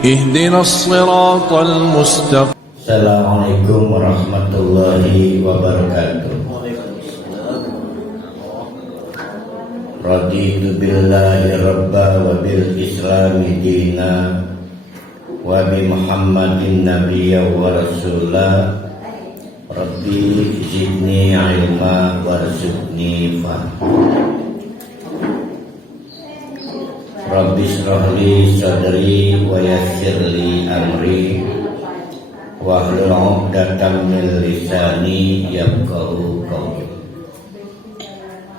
اهدنا الصراط المستقيم. Assalamualaikum warahmatullahi wabarakatuh. Raditu billahi rabba wa bil islami dina wa bi Muhammadin nabiyya wa rasula. Rabbi zidni ilma warzuqni fahma. Rabbi shrah li sadri wa yassir li amri wahlul 'uqdatam min lisani yafqahu qawli.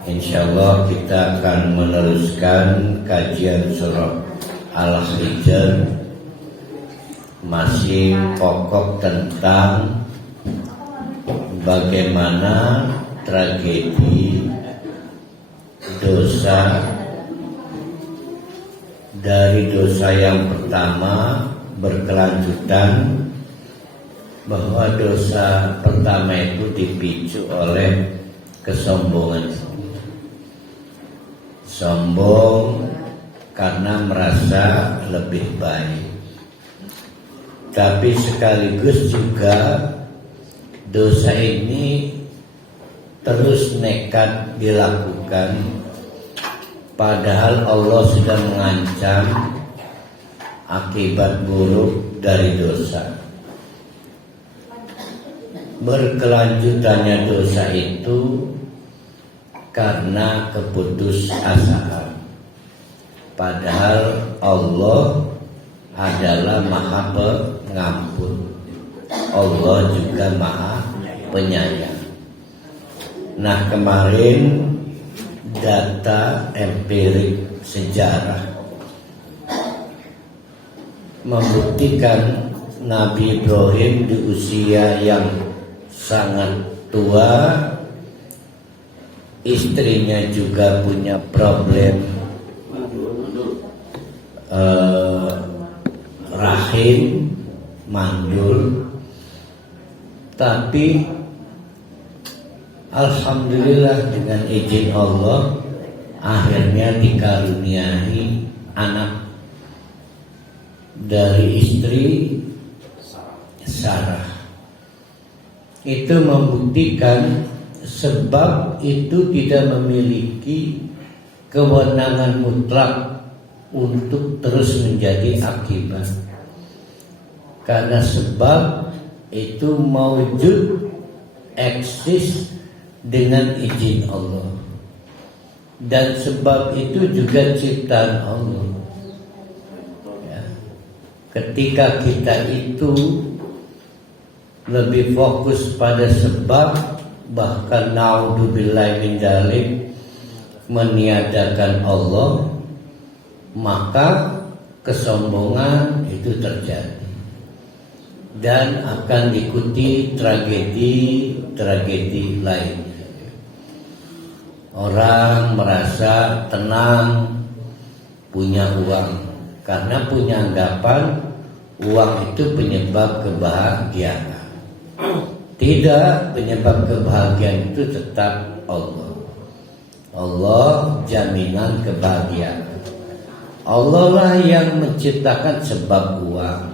Insyaallah kita akan meneruskan kajian surah Al-Hijr, masih pokok tentang bagaimana tragedi dosa. Dari dosa yang pertama berkelanjutan, bahwa dosa pertama itu dipicu oleh kesombongan. Sombong karena merasa lebih baik, tapi sekaligus juga dosa ini terus nekat dilakukan, padahal Allah sudah mengancam akibat buruk dari dosa. Berkelanjutannya dosa itu karena keputusasaan, padahal Allah adalah Maha Pengampun, Allah juga Maha Penyayang. Nah, kemarin data empirik sejarah membuktikan Nabi Ibrahim di usia yang sangat tua, istrinya juga punya problem rahim, mandul, tapi alhamdulillah dengan izin Allah akhirnya dikaruniai anak dari istri Sarah. Itu membuktikan sebab itu tidak memiliki kewenangan mutlak untuk terus menjadi akibat, karena sebab itu mawujud, eksis dengan izin Allah, dan sebab itu juga ciptaan Allah. Ya. Ketika kita itu lebih fokus pada sebab, bahkan naudzubillahi min dzalik, meniadakan Allah, maka kesombongan itu terjadi dan akan diikuti tragedi lainnya. Orang merasa tenang punya uang karena punya anggapan uang itu penyebab kebahagiaan. Tidak, penyebab kebahagiaan itu tetap Allah. Allah jaminan kebahagiaan. Allah lah yang menciptakan sebab uang,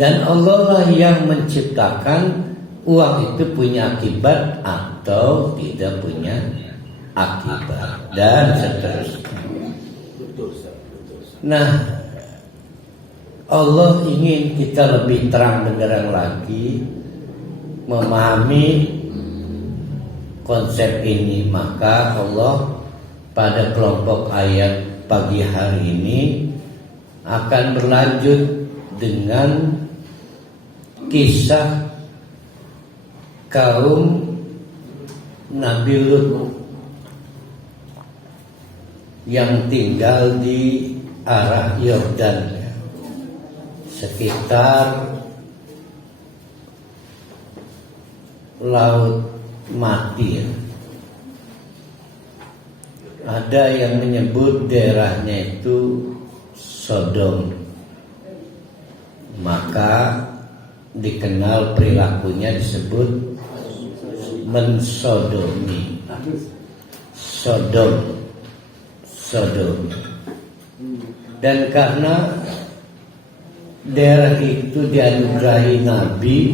dan Allah lah yang menciptakan uang itu punya akibat atau tidak punya akibat, dan seterusnya. Nah, Allah ingin kita lebih terang benderang lagi memahami konsep ini, maka Allah pada kelompok ayat pagi hari ini akan berlanjut dengan kisah kaum Nabi Lut yang tinggal di arah Yordan, sekitar Laut Mati. Ada yang menyebut daerahnya itu Sodom, maka dikenal perilakunya disebut mensodomi. Sodom. Dan karena daerah itu dianugerahi nabi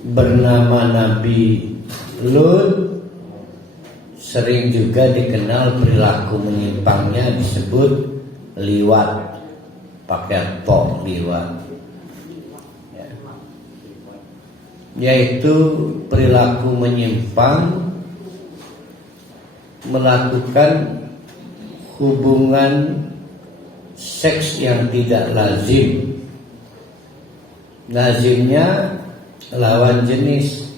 bernama Nabi Lut, sering juga dikenal perilaku menyimpangnya disebut liwat, pakai to, liwat, yaitu perilaku menyimpang, melakukan hubungan seks yang tidak lazim. Lazimnya lawan jenis.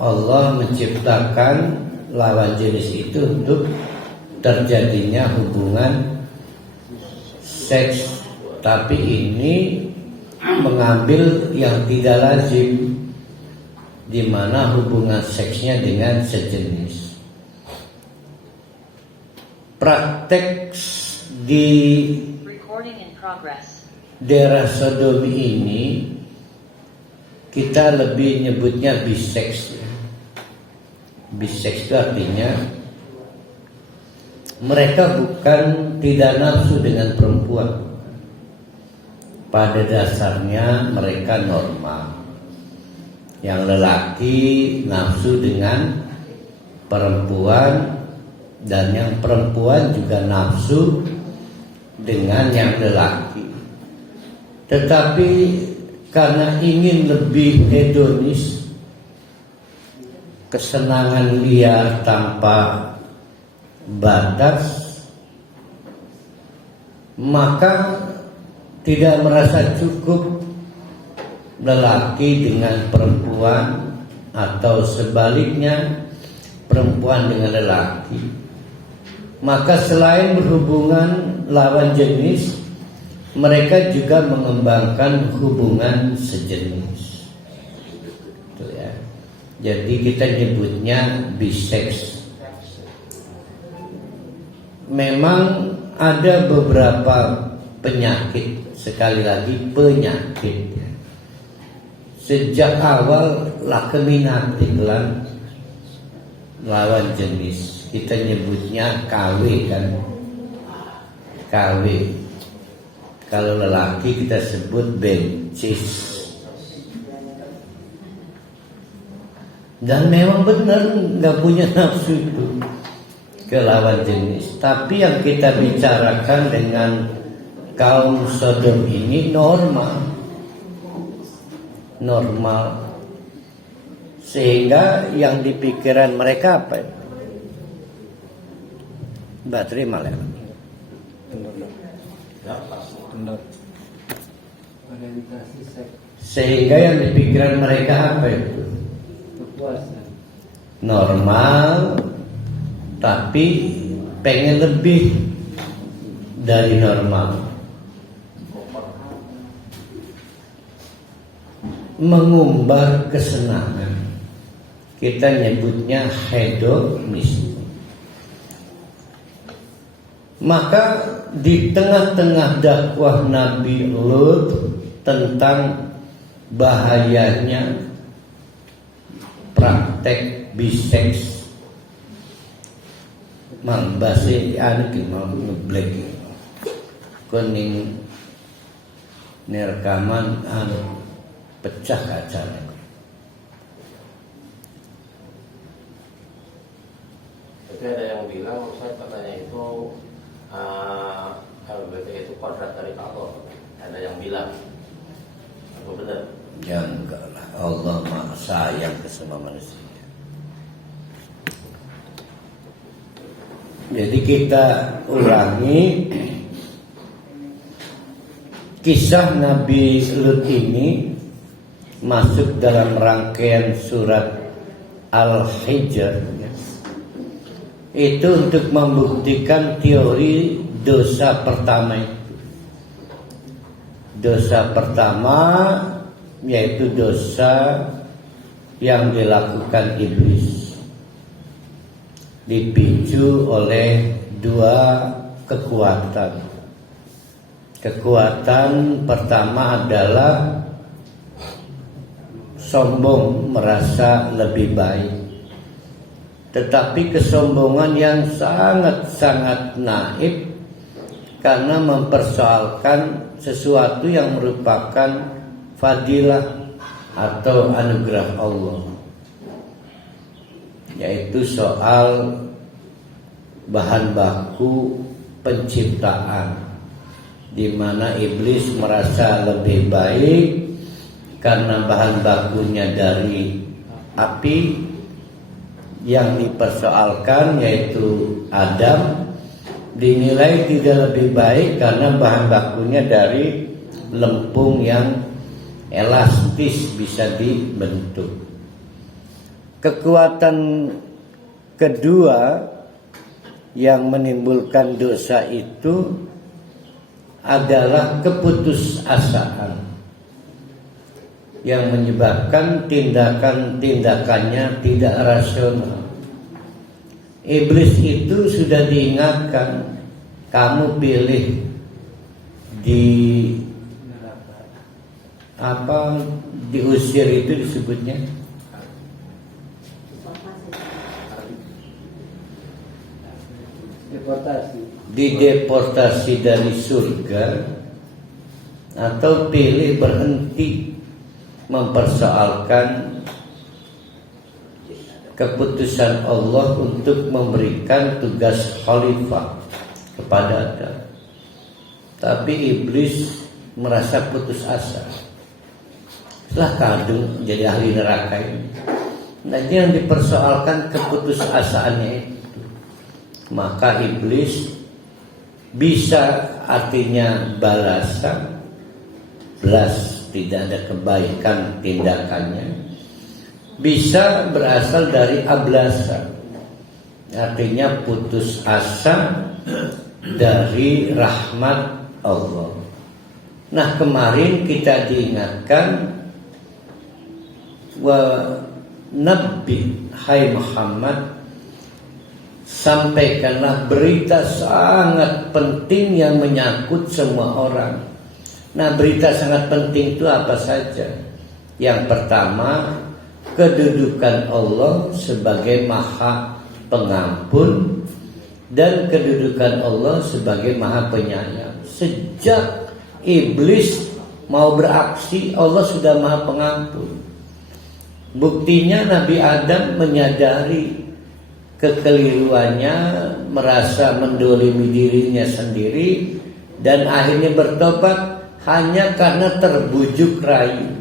Allah menciptakan lawan jenis itu untuk terjadinya hubungan seks, tapi ini mengambil yang tidak lazim, di mana hubungan seksnya dengan sejenis. Praktek di daerah Sodom ini kita lebih nyebutnya biseks. Biseks itu artinya mereka bukan tidak nafsu dengan perempuan. Pada dasarnya mereka normal. Yang lelaki nafsu dengan perempuan, dan yang perempuan juga nafsu dengan yang lelaki. Tetapi karena ingin lebih hedonis, kesenangan liar tanpa batas, maka tidak merasa cukup lelaki dengan perempuan atau sebaliknya perempuan dengan lelaki. Maka selain berhubungan lawan jenis, mereka juga mengembangkan hubungan sejenis. Itu ya. Jadi kita nyebutnya biseks. Memang ada beberapa penyakit, sekali lagi penyakit. Sejak awal lakeminatik lawan jenis. Kita nyebutnya KW kan. KW. Kalau lelaki kita sebut bencis. Dan memang benar nggak punya nafsu itu ke lawan jenis. Tapi yang kita bicarakan dengan kaum Sodom ini normal. Sehingga yang di pikiran mereka apa? Baterai malah. Sehingga yang di pikiran mereka apa itu? Normal, tapi pengen lebih dari normal. Mengumbar kesenangan. Kita nyebutnya hedonisme. Maka di tengah-tengah dakwah Nabi Lut tentang bahayanya praktek biseks, mang basi anu ki mau ngeblek kuning rekaman anu pecah kacanya. Tapi ada yang bilang, saya katanya itu LBT itu kodrat dari Allah. Ada yang bilang, apa benar? Ya enggak lah, Allah maha sayang ke semua manusia. Jadi kita ulangi kisah Nabi Lut ini masuk dalam rangkaian surat Al-Hijr. Itu untuk membuktikan teori dosa pertama itu. Dosa pertama yaitu dosa yang dilakukan iblis, dipicu oleh dua kekuatan. Kekuatan pertama adalah sombong, merasa lebih baik. Tetapi kesombongan yang sangat-sangat naif karena mempersoalkan sesuatu yang merupakan fadilah atau anugerah Allah, yaitu soal bahan baku penciptaan, di mana iblis merasa lebih baik karena bahan bakunya dari api. Yang dipersoalkan yaitu Adam dinilai tidak lebih baik karena bahan bakunya dari lempung yang elastis, bisa dibentuk. Kekuatan kedua yang menimbulkan dosa itu adalah keputusasaan yang menyebabkan tindakan-tindakannya tidak rasional. Iblis itu sudah diingatkan, kamu pilih diusir itu disebutnya dideportasi dari surga, atau pilih berhenti mempersoalkan keputusan Allah untuk memberikan tugas khalifah kepada Adam. Tapi iblis merasa putus asa. Setelah kadung jadi ahli neraka ini. Nah, yang dipersoalkan keputusasaannya itu. Maka iblis bisa, artinya balasan, belas, tidak ada kebaikan tindakannya, bisa berasal dari ablasa, artinya putus asa dari rahmat Allah. Nah, kemarin kita diingatkan, wa nabi, hai Muhammad, sampaikanlah berita sangat penting yang menyangkut semua orang. Nah, berita sangat penting itu apa saja? Yang pertama, kedudukan Allah sebagai Maha Pengampun dan kedudukan Allah sebagai Maha Penyayang. Sejak iblis mau beraksi, Allah sudah Maha Pengampun. Buktinya Nabi Adam menyadari kekeliruannya, merasa mendolimi dirinya sendiri, dan akhirnya bertobat hanya karena terbujuk rayu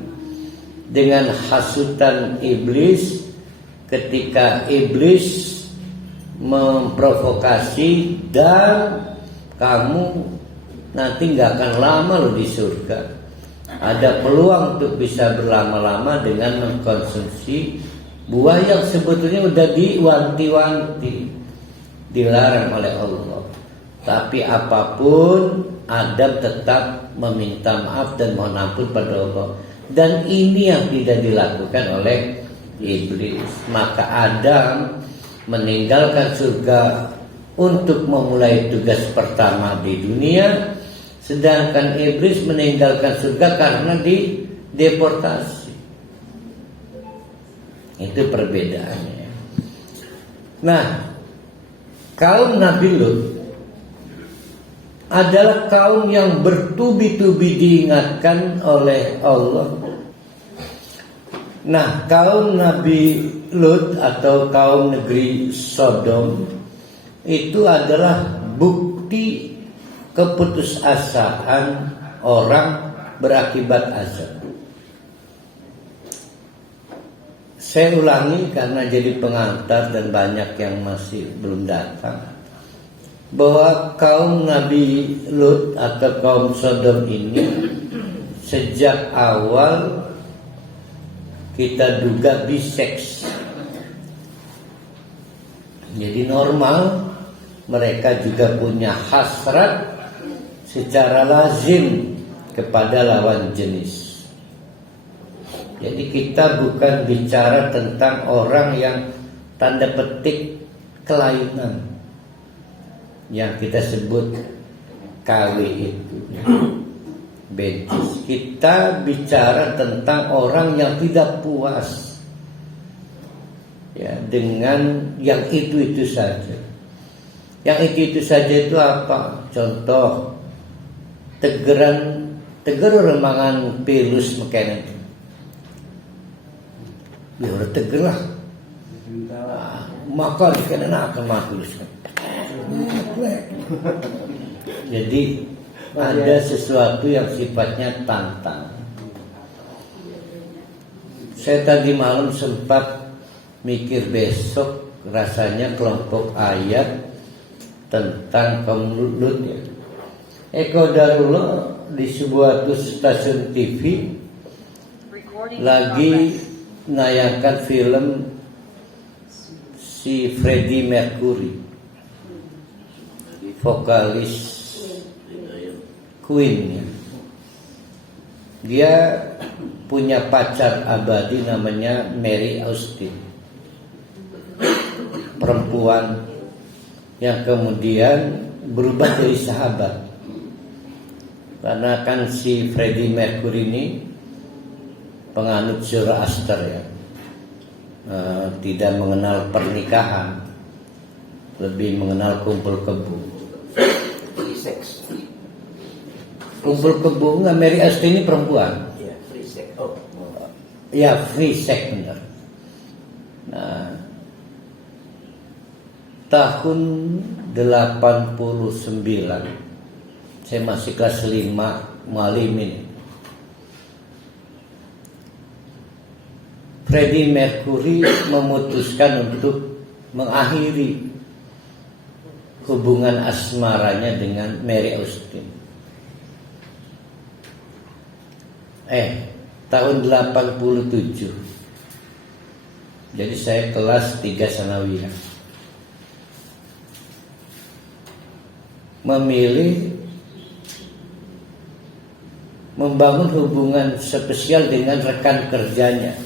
dengan hasutan iblis. Ketika iblis memprovokasi, dan kamu nanti gak akan lama loh di surga, ada peluang untuk bisa berlama-lama dengan mengkonsumsi buah yang sebetulnya udah diwanti-wanti, dilarang oleh Allah. Tapi apapun, Adam tetap meminta maaf dan mohon ampun pada Allah. Dan ini yang tidak dilakukan oleh iblis. Maka Adam meninggalkan surga untuk memulai tugas pertama di dunia, sedangkan iblis meninggalkan surga karena dideportasi. Itu perbedaannya. Nah, kaum Nabi Lut adalah kaum yang bertubi-tubi diingatkan oleh Allah. Nah, kaum Nabi Lut atau kaum negeri Sodom itu adalah bukti keputusasaan orang berakibat azab. Saya ulangi karena jadi pengantar dan banyak yang masih belum datang, bahwa kaum Nabi Lut atau kaum Sodom ini sejak awal kita duga biseks. Jadi normal, mereka juga punya hasrat secara lazim kepada lawan jenis. Jadi kita bukan bicara tentang orang yang tanda petik kelainan, yang kita sebut KW itu betis. Kita bicara tentang orang yang tidak puas ya dengan yang itu saja. Yang itu saja itu apa? Contoh, teger rembangan pilus mekanik. Ya udah teger lah. Maka dikena akan mapilus. Jadi ada sesuatu yang sifatnya tantang. Saya tadi malam sempat mikir besok rasanya kelompok ayat tentang kaum Lut ya. Eko Darullah di sebuah stasiun TV lagi nayangkan film si Freddie Mercury, vokalis Queen ya. Dia punya pacar abadi namanya Mary Austin, perempuan yang kemudian berubah jadi sahabat. Karena kan si Freddie Mercury ini penganut Zoroaster ya, tidak mengenal pernikahan, lebih mengenal kumpul kebo. Free sex. Kumpul kebo nggak, Mary Austin ini perempuan. Ya, free sex. Oh. Ya, free sex benar. Nah, tahun 89 saya masih kelas 5 Mualim ini. Freddie Mercury memutuskan untuk mengakhiri hubungan asmaranya dengan Mary Austin. Tahun 87. Jadi saya kelas 3 sanawiyah. Memilih membangun hubungan spesial dengan rekan kerjanya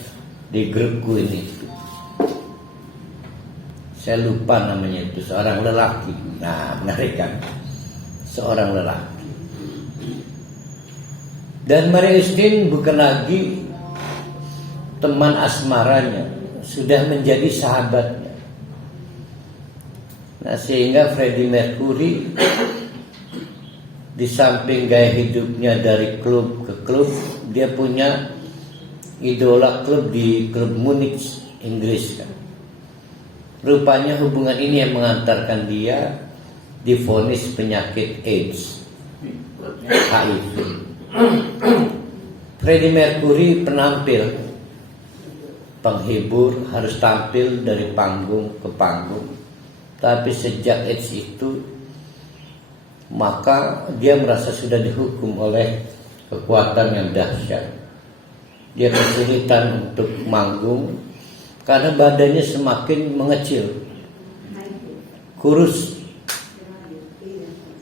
di grupku ini. Saya lupa namanya itu, seorang lelaki. Nah, menarik kan? Seorang lelaki. Dan Mary Austin bukan lagi teman asmaranya, sudah menjadi sahabatnya. Nah, sehingga Freddie Mercury di samping gaya hidupnya dari klub ke klub, dia punya idola klub di klub Munich, Inggris kan. Rupanya hubungan ini yang mengantarkan dia divonis penyakit AIDS, HIV. Freddie Mercury penampil, penghibur, harus tampil dari panggung ke panggung. Tapi sejak AIDS itu, maka dia merasa sudah dihukum oleh kekuatan yang dahsyat. Dia kesulitan untuk manggung karena badannya semakin mengecil, kurus.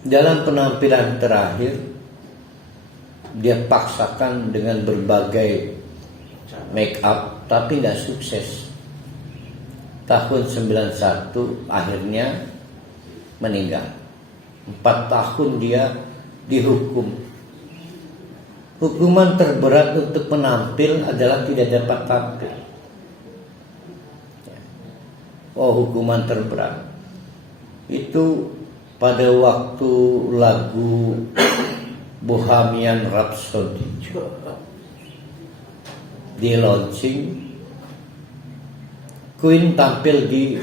Dalam penampilan terakhir, dia paksakan dengan berbagai make up, tapi tidak sukses. Tahun 91 akhirnya meninggal. 4 tahun dia dihukum. Hukuman terberat untuk penampil adalah tidak dapat tampil. Oh, hukuman terberat itu pada waktu lagu Bohemian Rhapsody di launching, Queen tampil di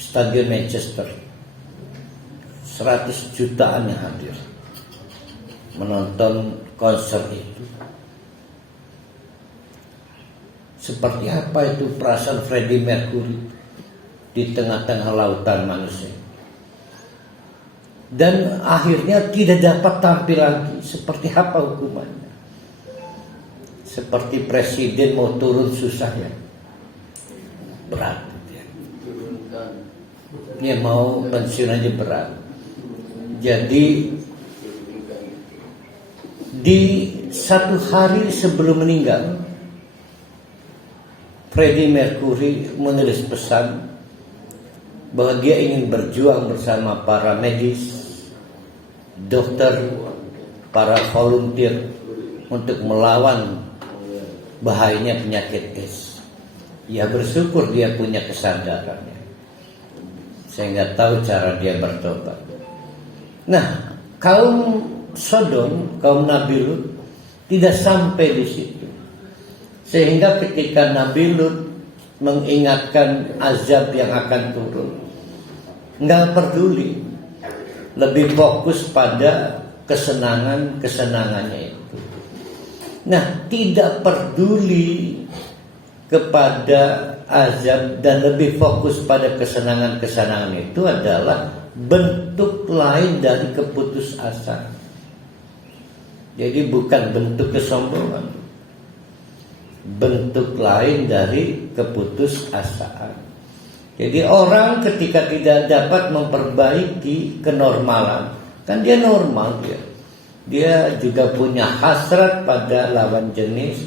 Stadion Manchester. 100 jutaan yang hadir menonton konser itu. Seperti apa itu perasaan Freddie Mercury di tengah-tengah lautan manusia. Dan akhirnya tidak dapat tampil lagi. Seperti apa hukumannya? Seperti presiden mau turun susah ya. Berat. Dia mau pensiun aja berat. Jadi di satu hari sebelum meninggal, Freddie Mercury menulis pesan bahwa dia ingin berjuang bersama para medis, dokter, para volunteer untuk melawan bahayanya penyakit AIDS. Ya, bersyukur dia punya kesadarannya. Saya nggak tahu cara dia bertobat. Nah, kaum Sodom, kaum Nabi Lut tidak sampai di situ. Sehingga ketika Nabi Lut mengingatkan azab yang akan turun, nggak peduli, lebih fokus pada kesenangannya itu. Nah, tidak peduli kepada azab dan lebih fokus pada kesenangan itu adalah bentuk lain dari keputusasaan. Jadi bukan bentuk kesombongan, bentuk lain dari keputusasaan. Jadi orang ketika tidak dapat memperbaiki kenormalan, kan dia normal dia juga punya hasrat pada lawan jenis,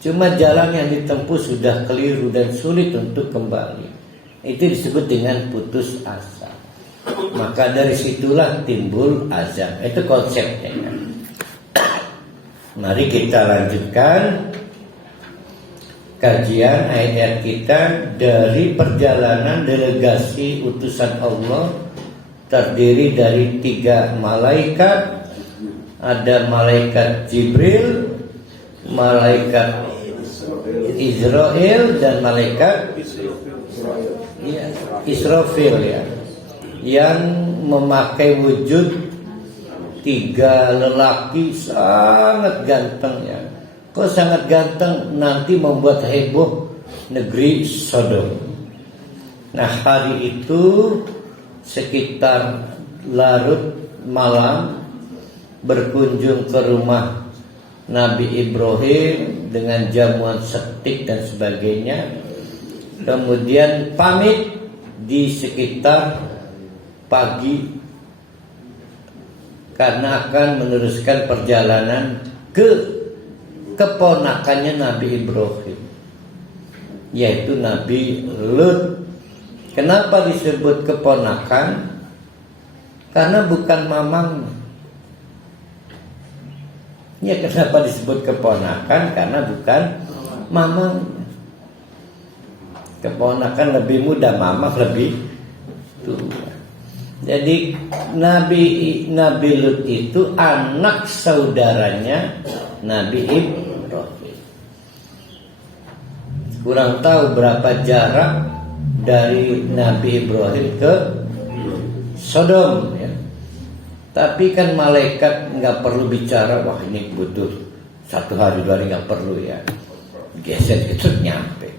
cuma jalan yang ditempuh sudah keliru dan sulit untuk kembali. Itu disebut dengan putus asa. Maka dari situlah timbul azab. Itu konsepnya. Mari kita lanjutkan kajian ayat kita dari perjalanan delegasi utusan Allah, terdiri dari 3 malaikat. Ada malaikat Jibril, malaikat Israel, dan malaikat Israfil yang memakai wujud 3 lelaki sangat ganteng Kok sangat ganteng, nanti membuat heboh negeri Sodom. Nah, hari itu sekitar larut malam berkunjung ke rumah Nabi Ibrahim dengan jamuan setik dan sebagainya. Kemudian pamit di sekitar pagi karena akan meneruskan perjalanan ke keponakannya Nabi Ibrahim, yaitu Nabi Lut. Kenapa disebut keponakan? Karena bukan mamangnya. Ya, kenapa disebut keponakan? Karena bukan mamang. Keponakan lebih muda, mamang lebih tua. Jadi Nabi Lut itu anak saudaranya Nabi Ibrahim. Kurang tahu berapa jarak dari Nabi Ibrahim ke Sodom Tapi kan malaikat nggak perlu bicara, wah ini butuh 1 hari 2 hari, nggak perlu geser itu nyampe.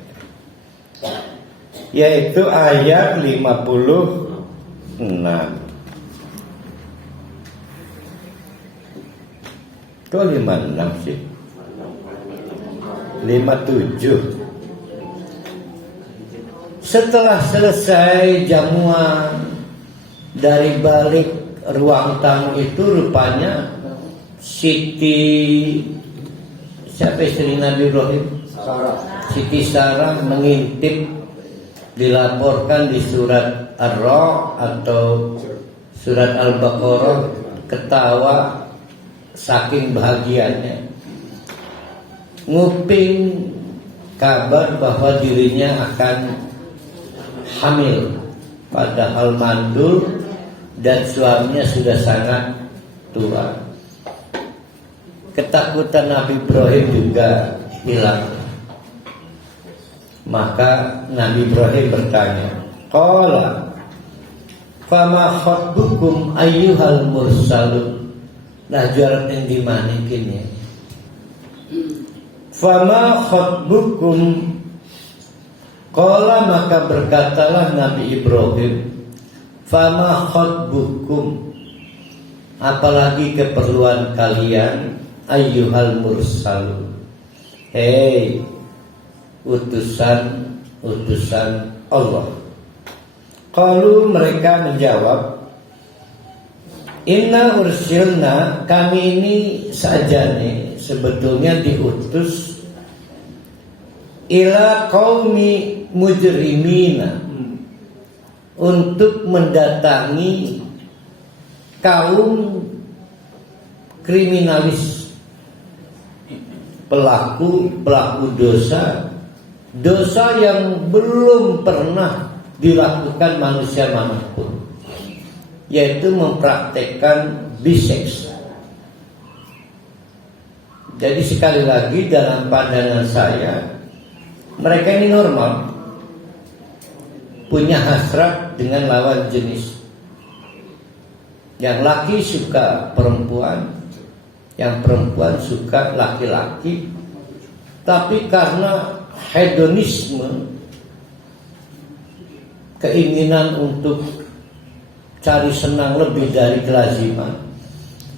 Yaitu ayat 56. Kok 56 sih? 57. Setelah selesai jamuan dari balik ruang tamu itu, rupanya Siti, siapa istri Nabi Ibrahim? Siti Sarah mengintip, dilaporkan di surat Ar-Ra atau surat Al-Baqarah, ketawa saking bahagianya, nguping kabar bahwa dirinya akan hamil, padahal mandul dan suaminya sudah sangat tua. Ketakutan Nabi Ibrahim juga hilang. Maka Nabi Ibrahim bertanya, qala fama khatbukum ayyuhal mursalun. Nah, jarak yang dimanikin Fama khatbukum, qala, maka berkatalah Nabi Ibrahim, fama khatbukum, apalagi keperluan kalian, ayyuhal mursalun, hei utusan Allah. Qalu, mereka menjawab, inna ursilna, kami ini saja sebetulnya diutus ila qaumi mujrimina, untuk mendatangi kaum kriminalis, pelaku dosa yang belum pernah dilakukan manusia manapun, yaitu mempraktekkan biseks. Jadi sekali lagi dalam pandangan saya, mereka ini normal, punya hasrat dengan lawan jenis. Yang laki suka perempuan, yang perempuan suka laki-laki. Tapi karena hedonisme, keinginan untuk cari senang lebih dari kelaziman,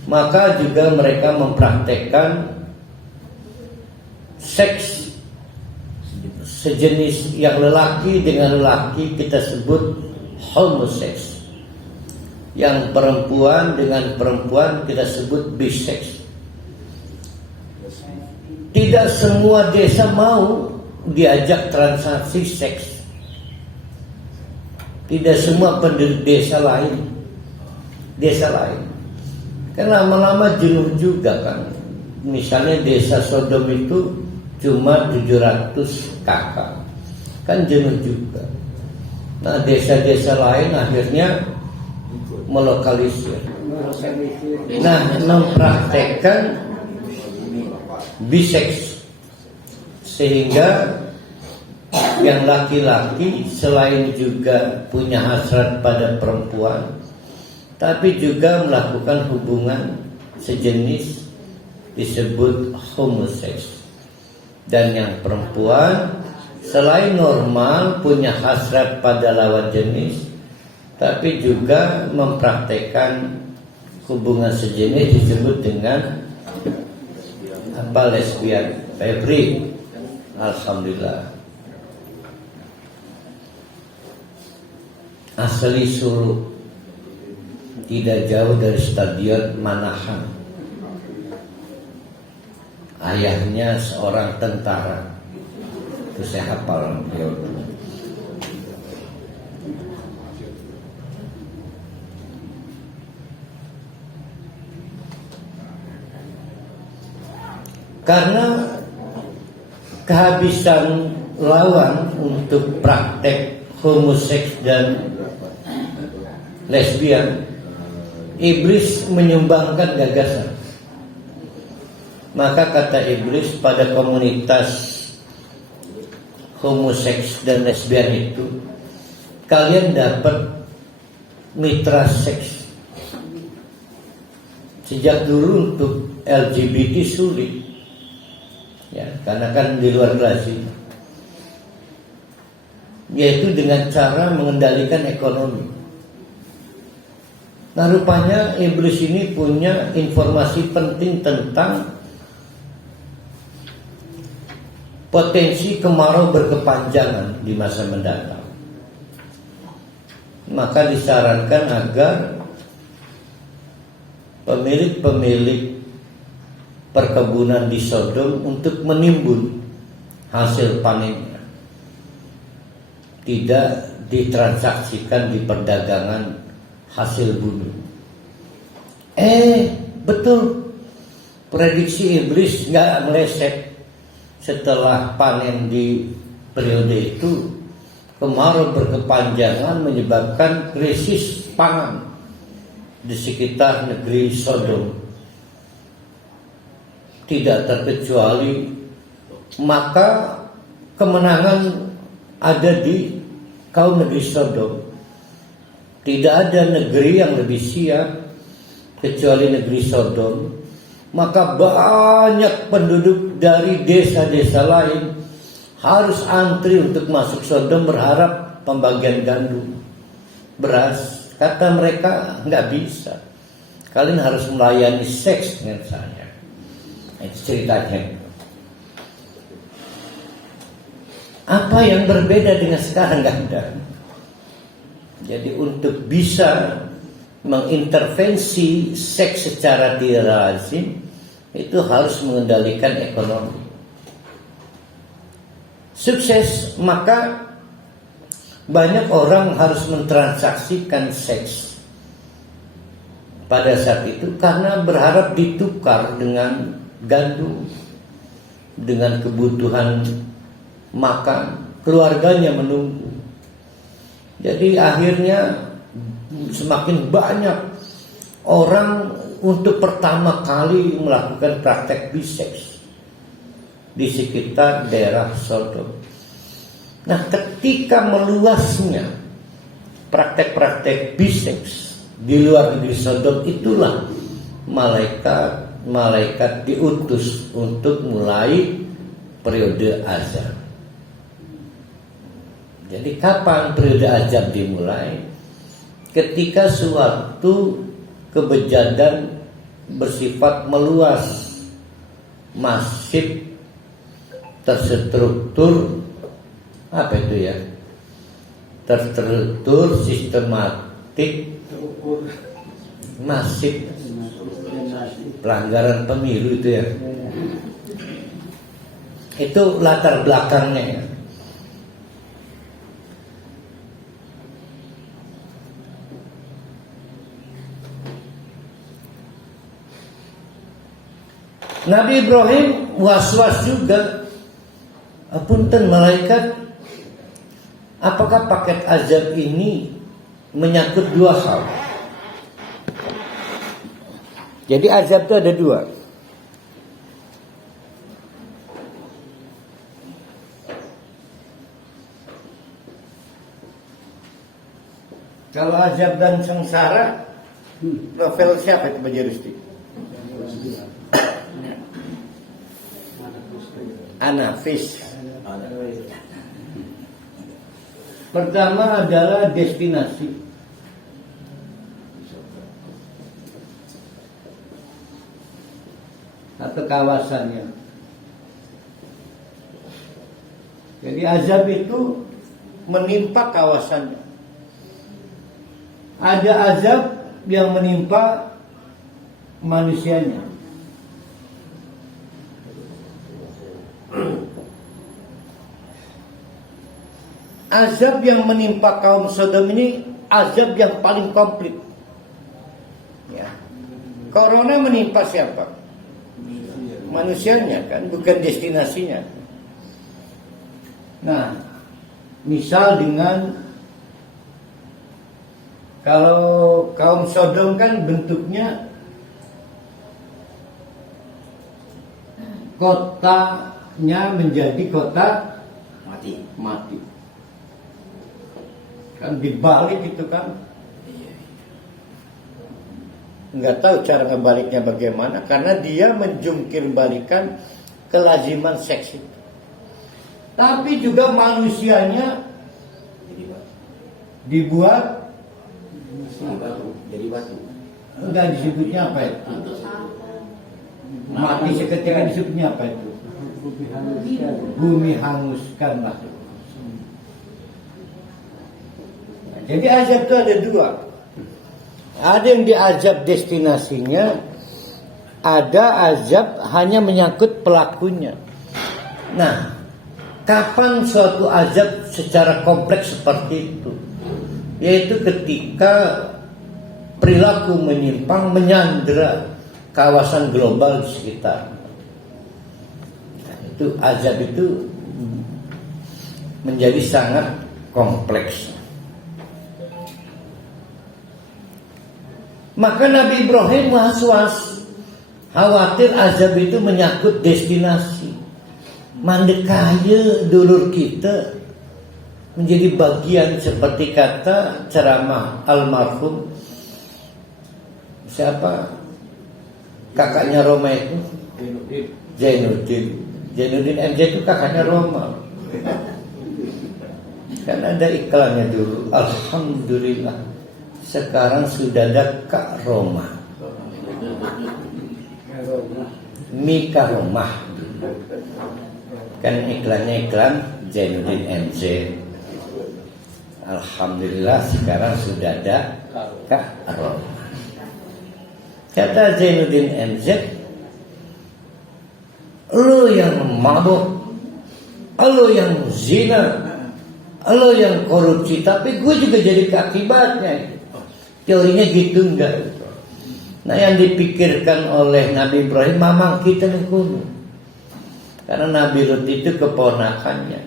maka juga mereka mempraktekkan seks sejenis yang lelaki dengan lelaki kita sebut homoseks. Yang perempuan dengan perempuan kita sebut biseks. Tidak semua desa mau diajak transaksi seks. Tidak semua penduduk desa lain. Kan lama-lama jenuh juga kan. Misalnya desa Sodom itu cuma 700 kakak, kan jenuh juga. Nah desa-desa lain akhirnya melokalisir. Nah mempraktekkan biseks, sehingga yang laki-laki selain juga punya hasrat pada perempuan, tapi juga melakukan hubungan sejenis disebut homoseks. Dan yang perempuan selain normal punya hasrat pada lawan jenis, tapi juga mempraktekkan hubungan sejenis disebut dengan lesbian. Febri, alhamdulillah. Asli Solo, tidak jauh dari stadion Manahan. Ayahnya seorang tentara. Itu saya hafal beliau. Karena kehabisan lawan untuk praktek homoseks dan lesbian, iblis menyumbangkan gagasan. Maka kata iblis pada komunitas homoseks dan lesbian itu, kalian dapat mitra seks. Sejak dulu untuk LGBT sulit, ya, karena kan di luar lazim, yaitu dengan cara mengendalikan ekonomi. Nah rupanya iblis ini punya informasi penting tentang potensi kemarau berkepanjangan di masa mendatang. Maka disarankan agar pemilik-pemilik perkebunan di Sodom untuk menimbun hasil panennya, tidak ditransaksikan di perdagangan hasil bumi. Betul, prediksi iblis nggak meleset. Setelah panen di periode itu, kemarau berkepanjangan menyebabkan krisis pangan di sekitar negeri Sodom. Tidak terkecuali, maka kemenangan ada di kaum negeri Sodom. Tidak ada negeri yang lebih siap kecuali negeri Sodom. Maka banyak penduduk dari desa-desa lain harus antri untuk masuk Sodom berharap pembagian gandum, beras. Kata mereka, nggak bisa. Kalian harus melayani seks dengan saya. Itu ceritanya. Apa yang berbeda dengan sekarang? Nggak ada. Jadi untuk bisa mengintervensi seks secara tidak lazim, itu harus mengendalikan ekonomi. Sukses, maka banyak orang harus mentransaksikan seks pada saat itu karena berharap ditukar dengan gandum, dengan kebutuhan makan. Keluarganya menunggu. Jadi akhirnya semakin banyak orang untuk pertama kali melakukan praktek biseks di sekitar daerah Sodom. Nah, ketika meluasnya praktek-praktek biseks di luar negeri Sodom, itulah malaikat diutus untuk mulai periode azab. Jadi kapan periode azab dimulai? Ketika suatu kebejatan bersifat meluas, masif, terstruktur, apa itu ya? Terstruktur, sistematik, masif, pelanggaran pemilu itu ya. Itu latar belakangnya ya. Nabi Ibrahim was-was juga. Apunten malaikat, apakah paket azab ini menyangkut dua hal? Jadi azab itu ada dua. Kalau azab dan sengsara, novel siapa itu Pak Jerusti? Anafis. Pertama adalah destinasi. Atau kawasannya. Jadi azab itu menimpa kawasannya. Ada azab yang menimpa manusianya. Azab yang menimpa kaum Sodom ini azab yang paling komplit. Ya. Corona menimpa siapa? Manusianya kan, bukan destinasinya. Nah, misal dengan kalau kaum Sodom kan bentuknya kotanya menjadi kota mati. Kan dibalik itu kan. Nggak tahu cara ngebaliknya bagaimana, karena dia menjungkir balikan kelaziman seks itu. Tapi juga manusianya dibuat jadi batu. enggak disebutnya apa itu? Mati seketika disebutnya apa itu? Bumi hanguskan lah. Jadi azab itu ada dua. Ada yang diazab destinasinya, ada azab hanya menyangkut pelakunya. Nah, kapan suatu azab secara kompleks seperti itu? Yaitu ketika perilaku menyimpang menyandera kawasan global di sekitar. Nah, itu azab itu menjadi sangat kompleks. Maka Nabi Ibrahim was-was, khawatir azab itu menyangkut destinasi. Mandek kaya dulur kita menjadi bagian seperti kata ceramah almarhum siapa? Kakaknya Roma itu Zainuddin MZ itu kakaknya Roma. Kan ada iklannya dulu. Alhamdulillah sekarang sudah ada Kak Roma, Mika Roma. Kan iklannya iklan Zainuddin MZ. Alhamdulillah sekarang sudah ada Kak Roma. Kata Zainuddin MZ, lo yang mabuk, lo yang zina, lo yang korupsi, tapi gue juga jadi keakibatnya. Teorinya gitu enggak? Nah, yang dipikirkan oleh Nabi Ibrahim, mamang kita nih kuno. Karena Nabi Lut itu keponakannya.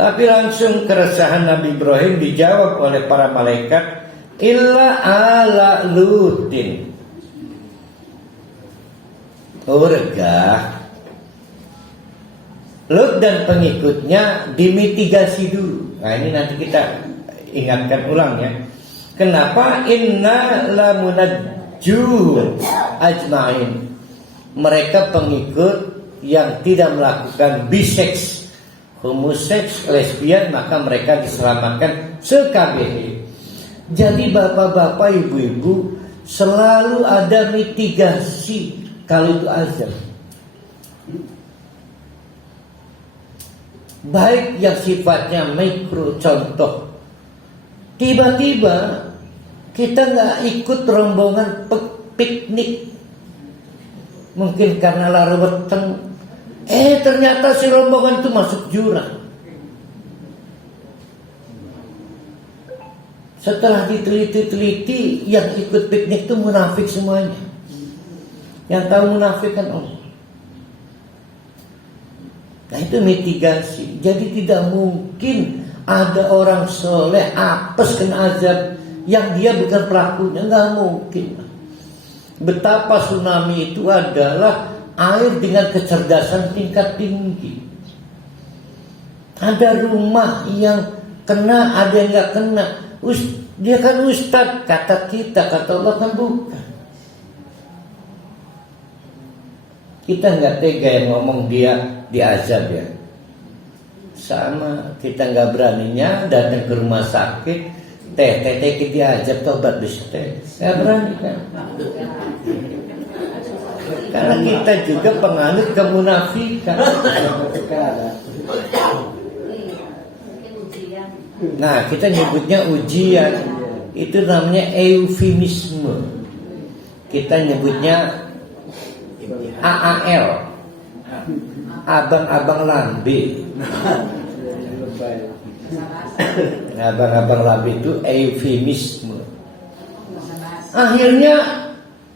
Tapi langsung keresahan Nabi Ibrahim dijawab oleh para malaikat, illa ala Lutin. regah. Lut dan pengikutnya dimitigasi dulu. Nah, ini nanti kita ingatkan ulang ya. Kenapa inna lamunajju ajmain? Mereka pengikut yang tidak melakukan biseks, homoseks, lesbian, maka mereka diselamatkan sekabeh. Jadi bapak-bapak, ibu-ibu, selalu ada mitigasi kalau itu azab. Baik yang sifatnya mikro, contoh, tiba-tiba kita nggak ikut rombongan piknik, mungkin karena lara weteng, ternyata si rombongan itu masuk jurang. Setelah diteliti-teliti, yang ikut piknik itu munafik semuanya. Yang tahu munafik kan Allah. Nah, itu mitigasi. Jadi tidak mungkin ada orang soleh apes kena azab yang dia bukan pelakunya, nggak mungkin. Betapa tsunami itu adalah air dengan kecerdasan tingkat tinggi. Ada rumah yang kena, ada yang nggak kena. Dia kan ustadz, kata kita, kata Allah kan bukan. Kita nggak tega yang ngomong dia diazab ya. Sama kita nggak beraninya datang ke rumah sakit, teh kita diazab tobat bisa teh, nggak berani kan? Karena kita juga penganut kemunafikan. Nah, kita nyebutnya ujian, itu namanya eufemisme. Kita nyebutnya AAL, abang-abang lambe. Abang-abang lambe itu eufemisme. Akhirnya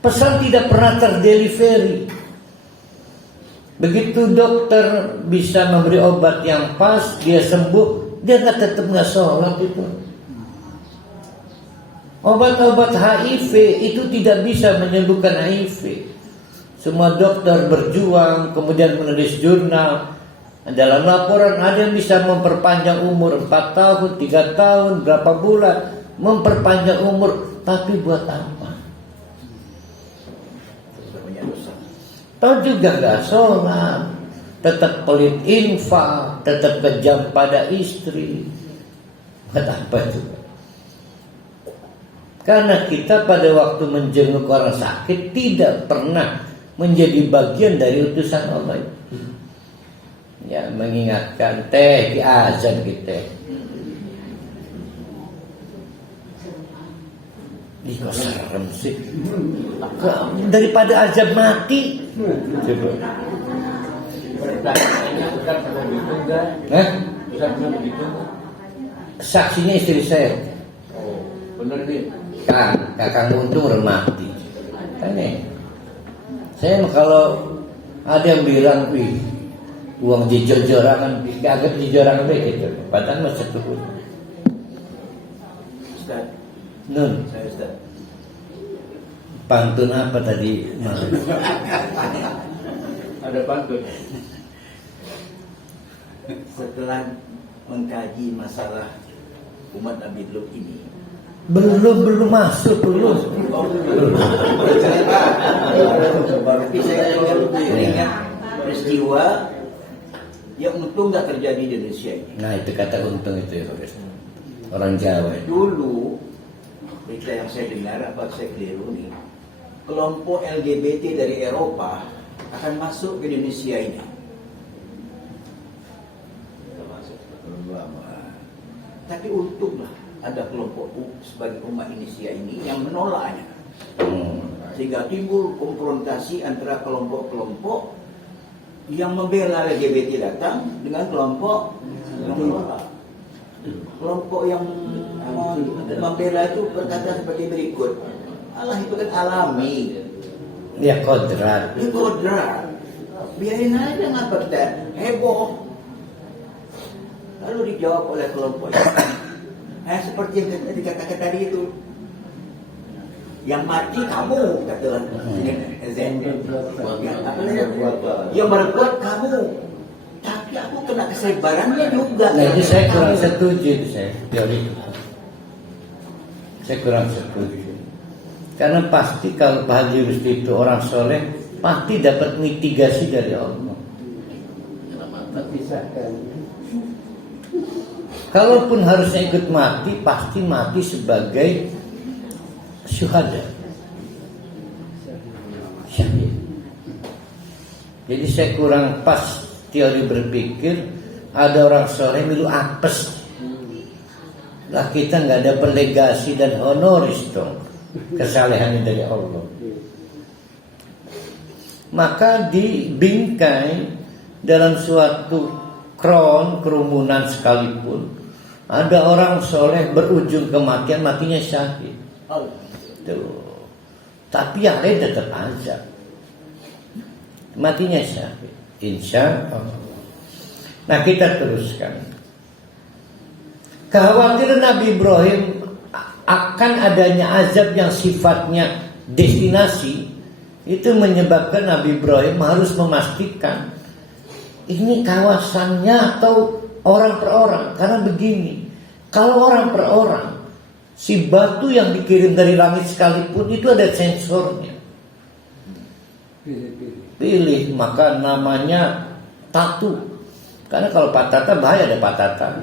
pesan tidak pernah terdelivery. Begitu dokter bisa memberi obat yang pas, dia sembuh, dia tetap nggak sholat itu. Obat-obat HIV itu tidak bisa menyembuhkan HIV. Semua dokter berjuang, kemudian menulis jurnal. Dalam laporan ada yang bisa memperpanjang umur 4 tahun, 3 tahun, berapa bulan, memperpanjang umur, tapi buat apa? Tahu juga nggak sholat, tetap pelit infak, tetap kejam pada istri. Buat apa itu? Karena kita pada waktu menjenguk orang sakit tidak pernah menjadi bagian dari utusan Allah. Ya, mengingatkan teh di azan kita. Ih, kok serem sih. Daripada azab mati. Coba. Saksinya istri saya. Oh, benar nih. Kakang Untung remati. Tanya. Saya kalau ada yang bilang, wih, uang jijor-jorangan, agak jijor-jorangan gitu. Padahal masih turun. Ustaz. Nun. Saya Ustaz. Pantun apa tadi? Ada pantun. Setelah mengkaji masalah umat Nabi Lut ini, Belum masuk belum. Tapi saya ingat peristiwa yang untung nggak terjadi di Indonesia ini. Nah, itu kata Untung itu ya, orang Jawa. Dulu berita yang saya dengar, apa saya keliru nih, kelompok LGBT dari Eropa akan masuk ke Indonesia ini. Tapi untunglah ada kelompok sebagai umat Indonesia ini yang menolaknya, sehingga timbul konfrontasi antara kelompok-kelompok yang membela LGBT datang dengan kelompok yang menolak. Kelompok yang membela itu berkata seperti berikut, Allah itu kan alami, Ya kodrat. ini kodrat, biarin aja ngapa kita heboh. Lalu dijawab oleh kelompok yang seperti yang dikatakan tadi itu, Yang mati kamu, kata Zen. Yang berbuat kamu. Tapi aku kena kesabarannya juga. Nah itu saya kurang setuju itu teori itu. Saya kurang setuju. Karena pasti kalau Pak Haji Rusdi itu orang soleh, pasti dapat mitigasi dari Allah. Kalaupun harusnya ikut mati, pasti mati sebagai syuhada, syahid. Jadi saya kurang pas teori berpikir ada orang soleh milu apes. Lah kita nggak ada legasi dan honoris dong kesalehan dari Allah. Maka dibingkai dalam suatu kerumunan sekalipun ada orang soleh berujung kematian, matinya syahid. Tuh. Tapi yang lain tetap aja matinya syahid, insya Allah. Nah kita teruskan. Kekhawatiran Nabi Ibrahim akan adanya azab yang sifatnya destinasi itu menyebabkan Nabi Ibrahim harus memastikan ini kawasannya atau orang per orang. Karena begini, kalau orang per orang, si batu yang dikirim dari langit sekalipun itu ada sensornya. Pilih, maka namanya tatu. Karena kalau patata bahaya, ada patata.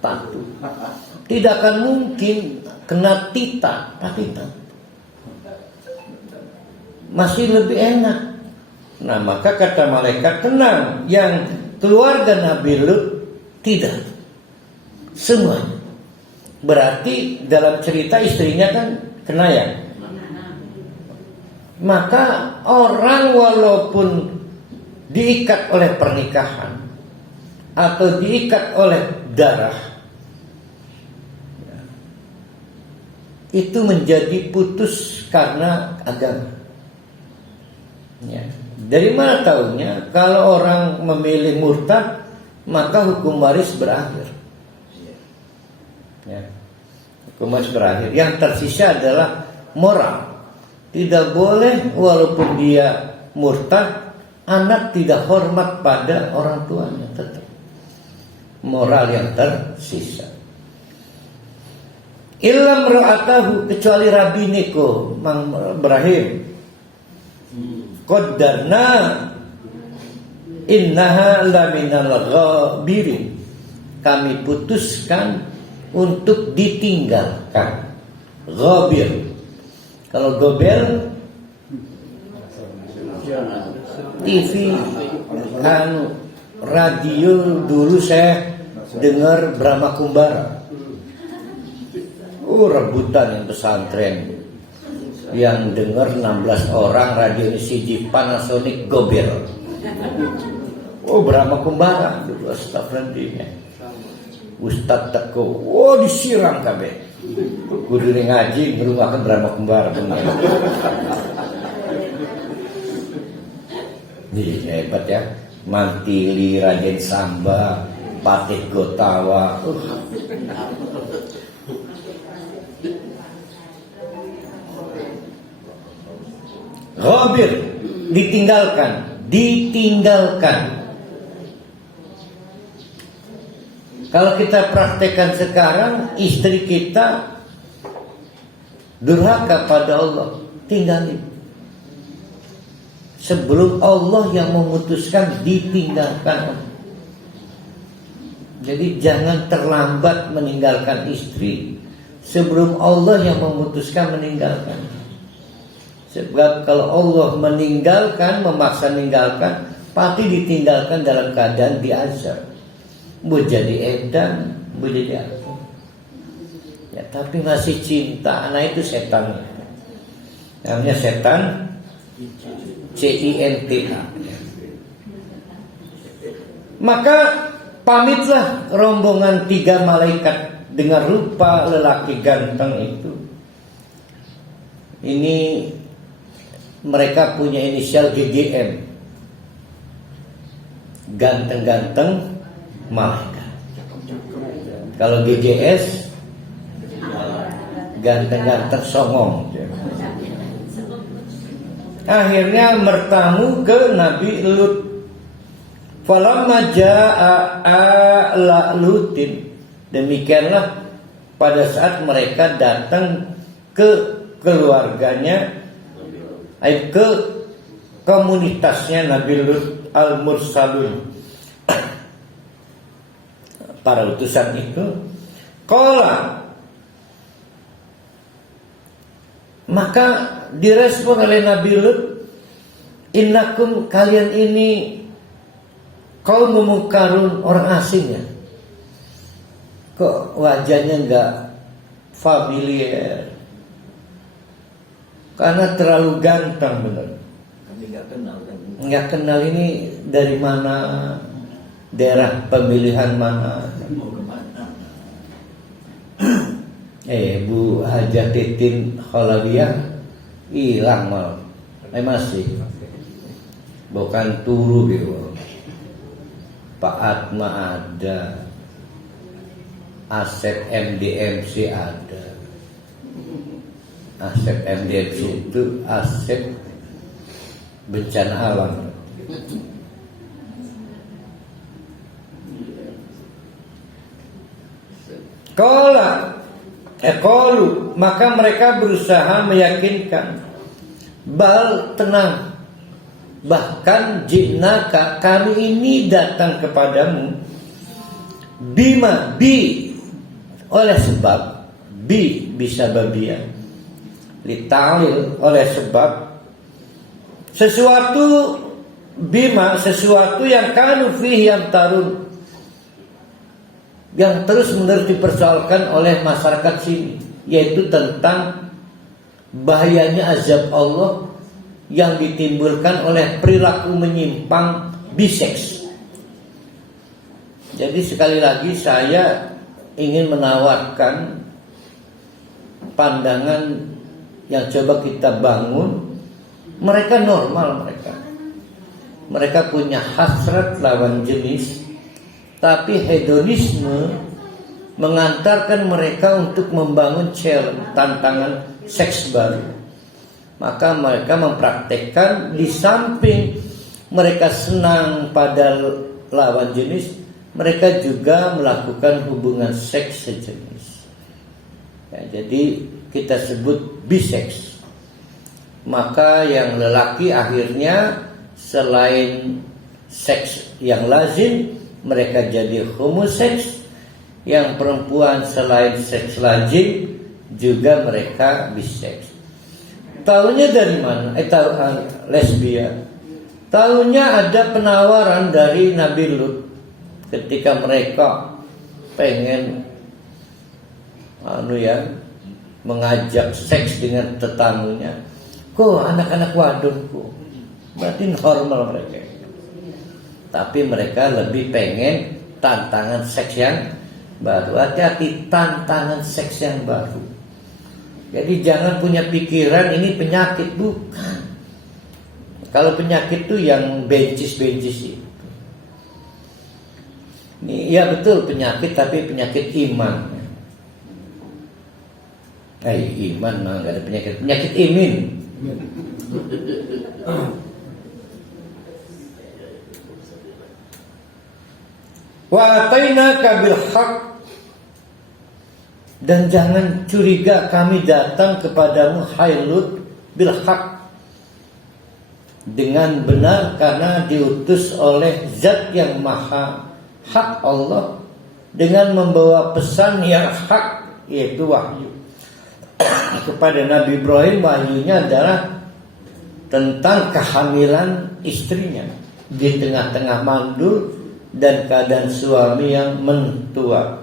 Tatu. Tidak akan mungkin kena tita, tapi tatu. Masih lebih enak. Nah maka kata malaikat, tenang, yang keluarga Nabi Lut tidak, semuanya. Berarti dalam cerita istrinya kan kena ya. Maka orang walaupun diikat oleh pernikahan atau diikat oleh darah, itu menjadi putus karena agama. Ya. Dari mana tahunya? Kalau orang memilih murtad, maka hukum waris berakhir. Ya. Hukum waris berakhir. Yang tersisa adalah moral. Tidak boleh walaupun dia murtad, anak tidak hormat pada orang tuanya, tetap moral yang tersisa. Illam ra'atahu, kecuali rabiniko Mang Ibrahim, qaddarna innaha laminal ghabirin, kami putuskan untuk ditinggalkan. Ghabir, kalau gobel TV, radio dulu saya dengar Brahma Kumbara. Rebutan yang pesantren. Yang dengar 16 orang, radio CG Panasonic gobel. Brahma Kumbara dulu, astagfirullahaladzim. Ustadz Teko, disiram kabeh. Kudu ngaji ngerungahkan Brahma Kumbara benar. Jadi hebat ya. Mantili, Raden Samba, Patih Gotawa. Ghabir, ditinggalkan. Kalau kita praktekkan sekarang, istri kita durhaka pada Allah, tinggalin. Sebelum Allah yang memutuskan, ditinggalkan. Jadi jangan terlambat meninggalkan istri sebelum Allah yang memutuskan meninggalkan. Sebab kalau Allah meninggalkan, memaksa meninggalkan, pasti ditinggalkan dalam keadaan diazab. Bu jadi edan, bu jadi apa? Ya, tapi masih cinta. Nah itu setan. Namanya setan, CINTA. Maka pamitlah rombongan 3 malaikat dengan rupa lelaki ganteng itu. Ini mereka punya inisial GGM, ganteng-ganteng malaikat. Kalau GGS, ganteng-ganteng songong. akhirnya bertamu ke Nabi Lut. Falamma jaa ala Lutin, demikianlah pada saat mereka datang ke keluarganya, ke komunitasnya Nabi Lut al-Mursalun, para utusan itu. Qala, maka direspon oleh Nabi Lut, innakum, kalian ini kaum mukarun, orang asing ya. Kok wajahnya enggak familiar? Karena terlalu ganteng benar. Kami nggak kenal kan. Nggak kenal ini dari mana, daerah pemilihan mana. Mau kemana? Bu Hajah Titin Khalawiyah hilang mal. Masih. Bukan turu gitu. Pak Atma ada, Asep MDMC ada. Asep MDMC itu Asep bencana alam. Qalu, maka mereka berusaha meyakinkan, bal, tenang, bahkan jinnaka, kami ini datang kepadamu, bima, oleh sebab, bisa babian, litalil, oleh sebab sesuatu, bima, sesuatu yang kanu fihi yang tarun, yang terus menerus dipersoalkan oleh masyarakat sini, yaitu tentang bahayanya azab Allah yang ditimbulkan oleh perilaku menyimpang biseks. Jadi sekali lagi saya ingin menawarkan pandangan yang coba kita bangun. Mereka normal, mereka punya hasrat lawan jenis, tapi hedonisme mengantarkan mereka untuk membangun challenge, tantangan seks baru. Maka mereka mempraktekkan, di samping mereka senang pada lawan jenis, mereka juga melakukan hubungan seks sejenis. Ya, jadi kita sebut biseks. Maka yang lelaki akhirnya selain seks yang lazim, mereka jadi homoseks. Yang perempuan selain seks lazim, juga mereka biseks. Tahunya dari mana? Lesbian. Tahunya ada penawaran dari Nabi Lut ketika mereka pengen mengajak seks dengan tetamunya. Kok anak-anak wadonku? Berarti normal mereka. Tapi mereka lebih pengen tantangan seks yang baru. Hati-hati, tantangan seks yang baru. Jadi jangan punya pikiran ini penyakit, bukan. Kalau penyakit itu yang bencis itu. Ini ya betul penyakit, tapi penyakit iman. Iman mah nggak ada penyakit imin. Wa atainaka bil haqq, dan jangan curiga kami datang kepadamu hai Lut bil haq, dengan benar, karena diutus oleh zat yang maha hak Allah dengan membawa pesan yang hak, yaitu wahyu. Kepada Nabi Ibrahim wahyunya adalah tentang kehamilan istrinya di tengah-tengah mandul dan keadaan suami yang mentua.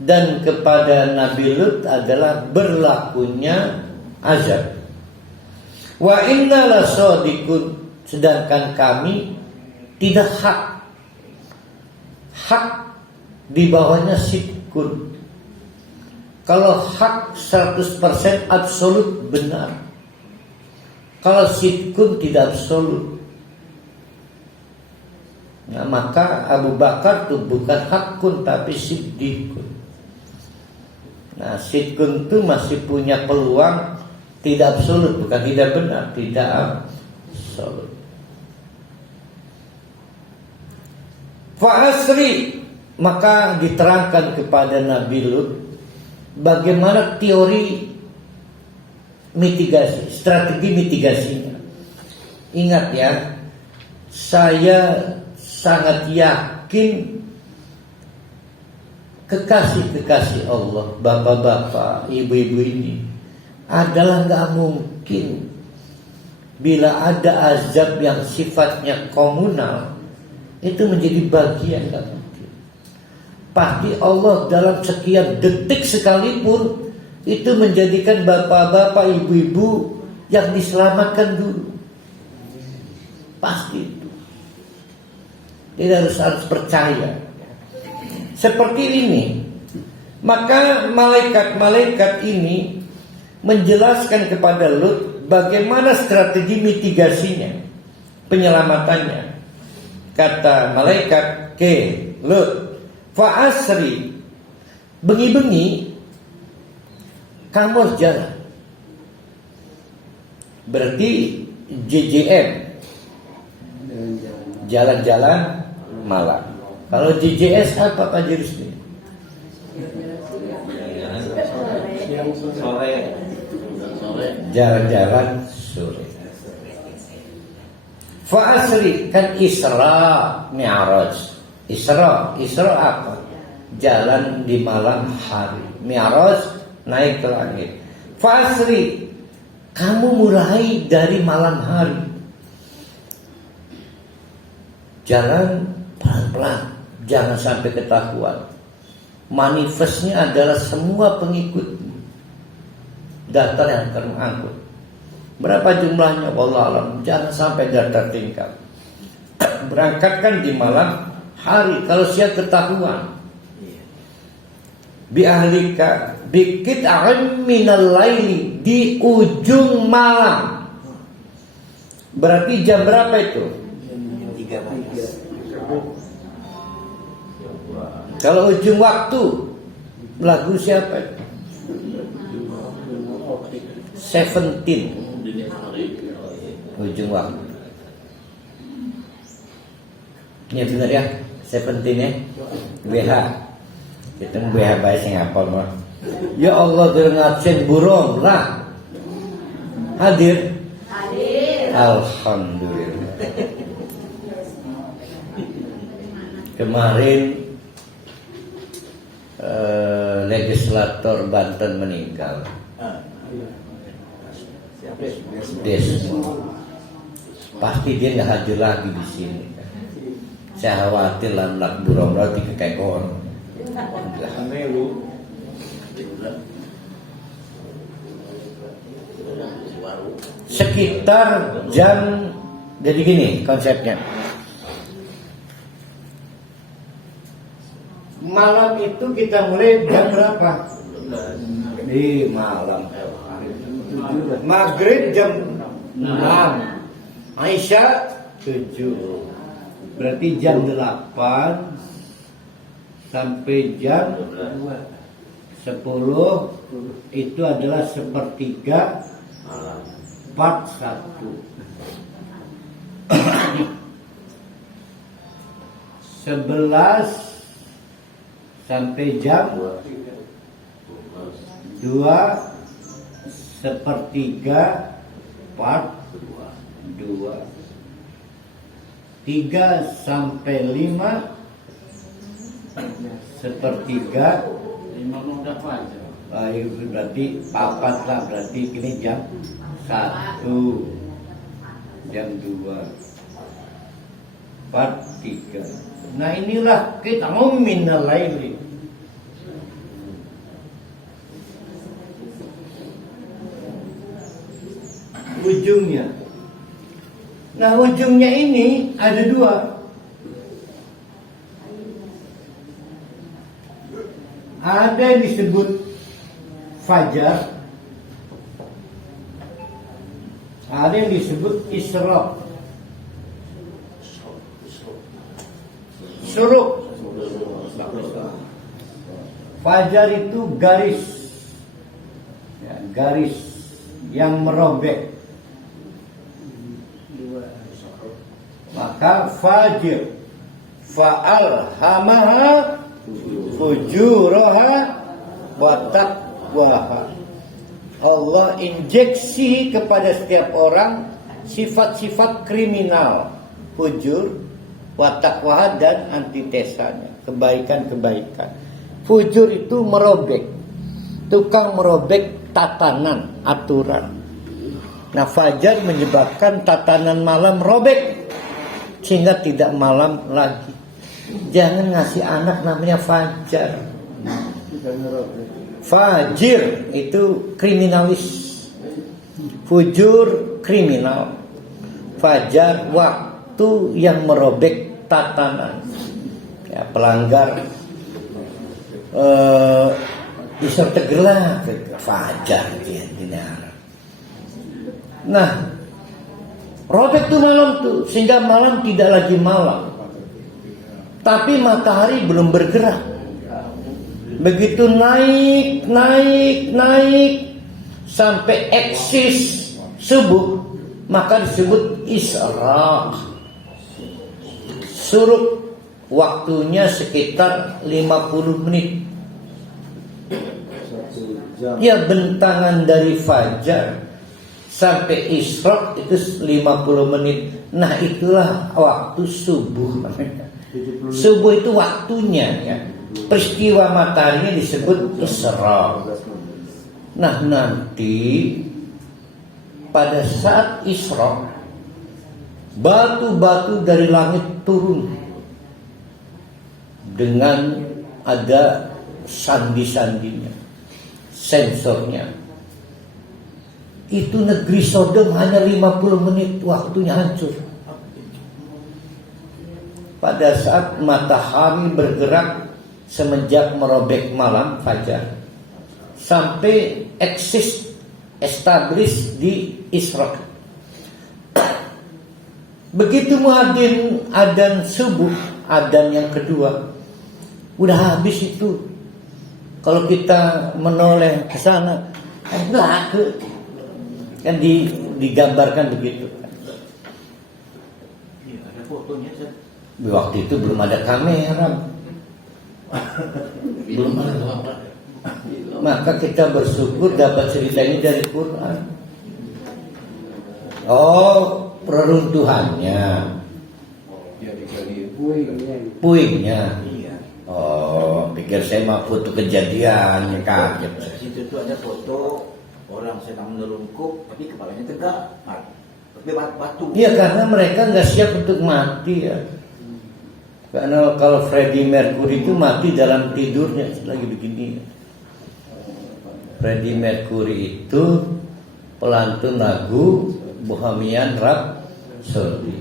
Dan kepada Nabi Lut adalah berlakunya azab. Wa inna lasadiqun, sedangkan kami tidak hak di bawahnya sidqun. Kalau hak 100% absolut benar. Kalau sidqun tidak absolut. Nah, maka Abu Bakar itu bukan hakun tapi siddiqun. Nah, sidqun itu masih punya peluang Tidak absolut, bukan tidak benar, tidak absolut. Fa'asri, maka diterangkan kepada Nabi Lut bagaimana teori mitigasi, strategi mitigasinya. Ingat ya, saya sangat yakin kekasih-kekasih Allah, bapak-bapak, ibu-ibu ini adalah gak mungkin bila ada azab yang sifatnya komunal itu menjadi bagian, gak mungkin. Pasti Allah dalam sekian detik sekalipun itu menjadikan bapak-bapak, ibu-ibu yang diselamatkan dulu. Pasti itu. Tidak harus percaya. Seperti ini. Maka malaikat-malaikat ini menjelaskan kepada Lut bagaimana strategi mitigasinya, penyelamatannya. Kata malaikat ke Lut, fa'asri, bengi-bengi kamu harus jalan. Berarti JJM, jalan-jalan malam. Kalau JJS apa Pak Jurusnya? Sore. Jalan-jalan sore. Fa'asri kan Isra Mi'raj. Isra apa? Jalan di malam hari. Mi'raj naik ke langit. Fa'asri, kamu mulai dari malam hari. Jalan pelan-pelan, jangan sampai ketahuan. Manifestnya adalah semua pengikut daftar yang akan mengangkut. Berapa jumlahnya? Wallahu alam. Jangan sampai daftar tingkat. Berangkatkan di malam hari. Kalau siap ketahuan, bi ahlika bikit minal laili, di ujung malam. Berarti jam berapa itu? 3 Kalau ujung waktu, lagu siapa itu? 17, ujung waktu. Ini benar ya, 17 ya. BH. Kita BH baik sing apal mah. Ya Allah, ngacen burung lah. Hadir. Alhamdulillah. Kemarin legislator Banten meninggal. Desmond. Pasti dia nggak hadir lagi di sini. Saya khawatir landak burung roti kekekon. Sekitar jam, jadi gini konsepnya. Malam itu kita mulai jam berapa? Di malam. Maghrib jam 6. Aisyah 7. Berarti jam 8 sampai jam 10 itu adalah sepertiga 41. 11 sampai jam 2 sepertiga 42. 3 sampai 5 sepertiga 5 udah aja. Berarti 4 lah, berarti ini jam 1, jam 2, 4, 3. Nah inilah kita minal laili. Ujungnya. Nah ujungnya ini ada 2. Ada yang disebut fajar, ada yang disebut isra. Suruk. Fajar itu garis, ya, garis yang merobek. Maka fajir fa'alhamaha fujuraha wa taqwaha. Allah injeksi kepada setiap orang sifat-sifat kriminal, fujur, wa taqwaha, dan antitesanya, kebaikan-kebaikan. Fujur itu merobek, tukang merobek tatanan, aturan. Nah, fajar menyebabkan tatanan malam robek sehingga tidak malam lagi. Jangan ngasih anak namanya fajar. Fajir itu kriminalis, fujur kriminal, fajar waktu yang merobek tatanan. Ya, pelanggar bisa tergelar fajar dia dinar. Nah, robek tuh malam tuh sehingga malam tidak lagi malam. Tapi matahari belum bergerak. Begitu naik sampai eksis subuh, maka disebut isra. Surut waktunya sekitar 50 menit. Ya, bentangan dari fajar sampai isra itu 50 menit. Nah, itulah waktu subuh. Subuh itu waktunya, ya. Peristiwa mataharinya disebut isra. Nah, nanti pada saat isra, batu-batu dari langit turun dengan ada sandi-sandinya, sensornya. Itu negeri Sodom hanya 50 menit waktunya hancur. Pada saat matahari bergerak semenjak merobek malam fajar sampai establish di Isra. Begitu muadzin adzan subuh, adzan yang kedua, udah habis itu. Kalau kita menoleh ke sana, kan digambarkan begitu. Iya, ada fotonya. Waktu itu belum ada kamera. Belum ada. Maka kita bersyukur dapat cerita ini dari Quran. Oh, peruntuhannya, puingnya. Oh, pikir saya mah foto kejadiannya, kaget. Di situ tuh ada foto orang sedang menelungkup, tapi kepalanya tegak, tapi batu. Iya, karena mereka nggak siap untuk mati, ya. Karena kalau Freddie Mercury itu mati dalam tidurnya lagi begini. Freddie Mercury itu pelantun lagu Bohemian Rhapsody.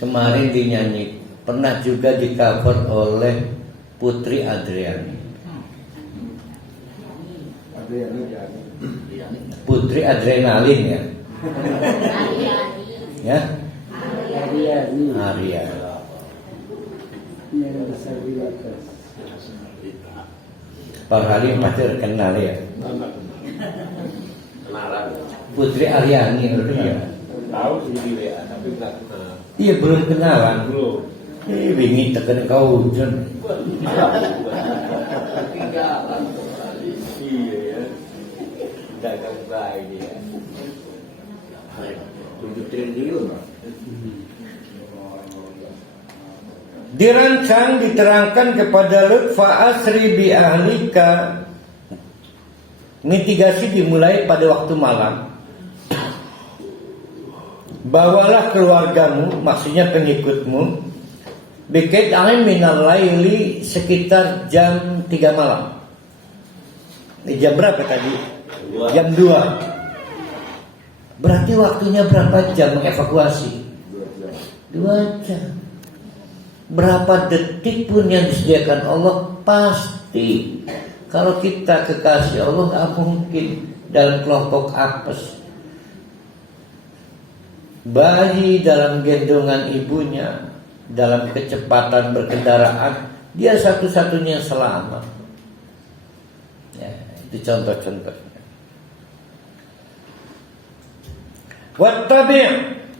Kemarin dinyanyi, pernah juga di cover oleh Putri Adriani. Putri Adrenalin, ya. Ya. Arya. Pak Halim pasti terkenal, ya. Kenalan. Putri Aryani, ya. Tahu sih di WA, tapi nggak kenal. Iya, belum kenalan. Belum. Wingi tekan kau hujan. Ketinggalan. Iya ya. Dagang baik dia. 7 triliun. Dirancang diterangkan kepada Lut, fa asri bi ahlika. Mitigasi dimulai pada waktu malam. Bawalah keluargamu, maksudnya pengikutmu, bikit alim minal laili, sekitar jam 3 malam. Jam berapa tadi? Jam 2. Berarti waktunya berapa jam mengevakuasi? 2 jam. Berapa detik pun yang disediakan Allah pasti. Kalau kita kekasih Allah, nggak mungkin dalam kelompok apes. Bayi dalam gendongan ibunya, dalam kecepatan berkendaraan, dia satu-satunya yang selamat. Ya, itu contoh-contohnya. Wattabi'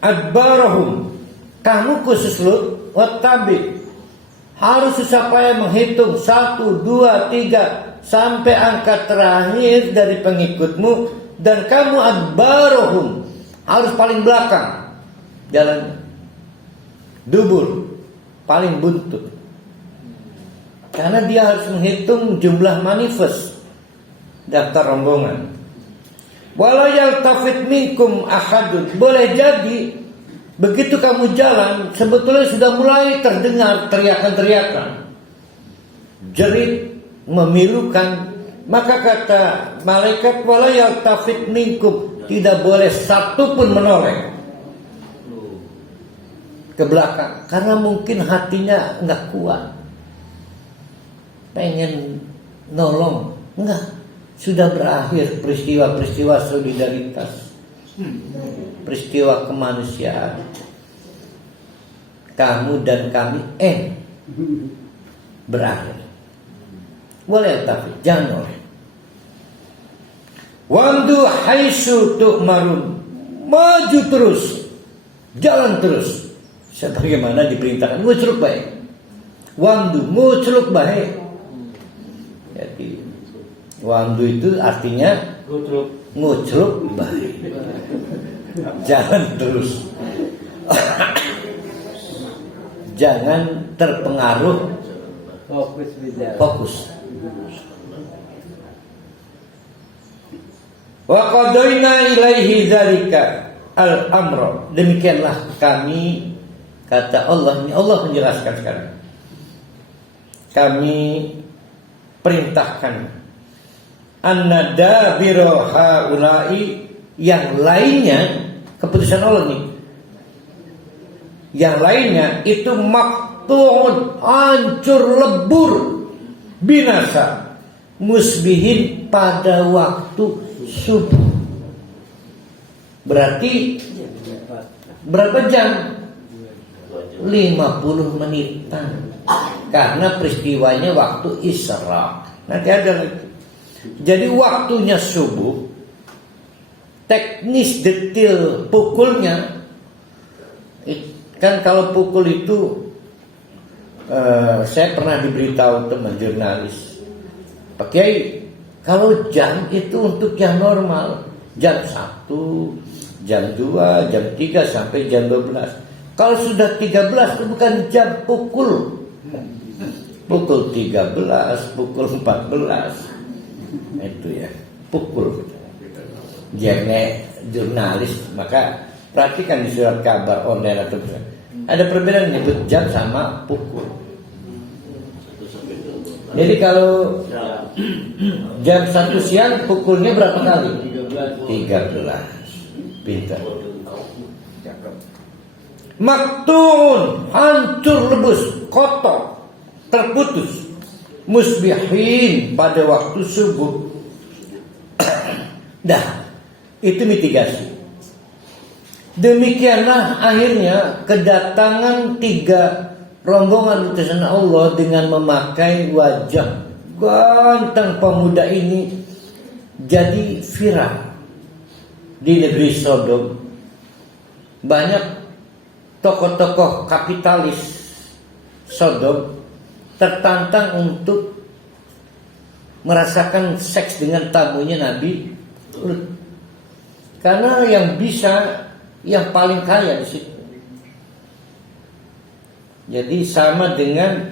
adbarahum. Kamu khusus Lut, wattabi'. Harus susah payah menghitung 1, 2, 3 sampai angka terakhir dari pengikutmu, dan kamu adbarahum, harus paling belakang jalannya. Dubur, paling buntut. Karena dia harus menghitung jumlah manifest daftar rombongan. Wala yaltafit minkum ahadun. Boleh jadi begitu kamu jalan, sebetulnya sudah mulai terdengar teriakan-teriakan, jerit memilukan. Maka kata malaikat, wala yaltafit minkum, tidak boleh satu pun menoleh ke belakang, karena mungkin hatinya nggak kuat, pengen nolong. Enggak, sudah berakhir peristiwa-peristiwa solidaritas, peristiwa kemanusiaan. Kamu dan kami berakhir. Boleh tapi jangan oleh. Wamdu haitsu tu'marun. Maju terus, jalan terus sebagaimana diperintahkan. Ngucluk baik. Wamdu, ngucluk baik. Jadi wamdu itu artinya ngucluk baik. Jalan terus. Jangan terpengaruh, fokus. Wa qadaina ilaihi dzalika al-amra. Demikianlah kami, kata Allah, ini Allah menjelaskan sekarang. Kami perintahkan anna dabira haula'i, yang lainnya, keputusan Allah nih, yang lainnya itu maqtu'un, hancur lebur, binasa, musbihin pada waktu subuh. Berarti berapa jam? 50 menitan. Karena peristiwanya waktu Isra. Nanti ada lagi. Jadi waktunya subuh. Teknis detail pukulnya, kan kalau pukul itu saya pernah diberitahu teman jurnalis, Pak Kiai, kalau jam itu untuk yang normal, jam 1, jam 2, jam 3 sampai jam 12. Kalau sudah 13 itu bukan jam pukul. Pukul 13, pukul 14. Itu ya, pukul. Jangan jurnalis, maka perhatikan di surat kabar online atau ada perbedaan menyebut jam sama pukul. Jadi kalau jam 1 siang pukulnya berapa kali? 13. Pintar. Maktuun, hancur lebus, kotor, terputus. Musbihin, pada waktu subuh. Dah, itu mitigasi. Demikianlah akhirnya kedatangan 3 rombongan utusan Allah dengan memakai wajah ganteng pemuda ini jadi viral di negeri Sodom. Banyak tokoh-tokoh kapitalis Sodom tertantang untuk merasakan seks dengan tamunya Nabi Lut. Karena yang bisa, yang paling kaya di situ. Jadi sama dengan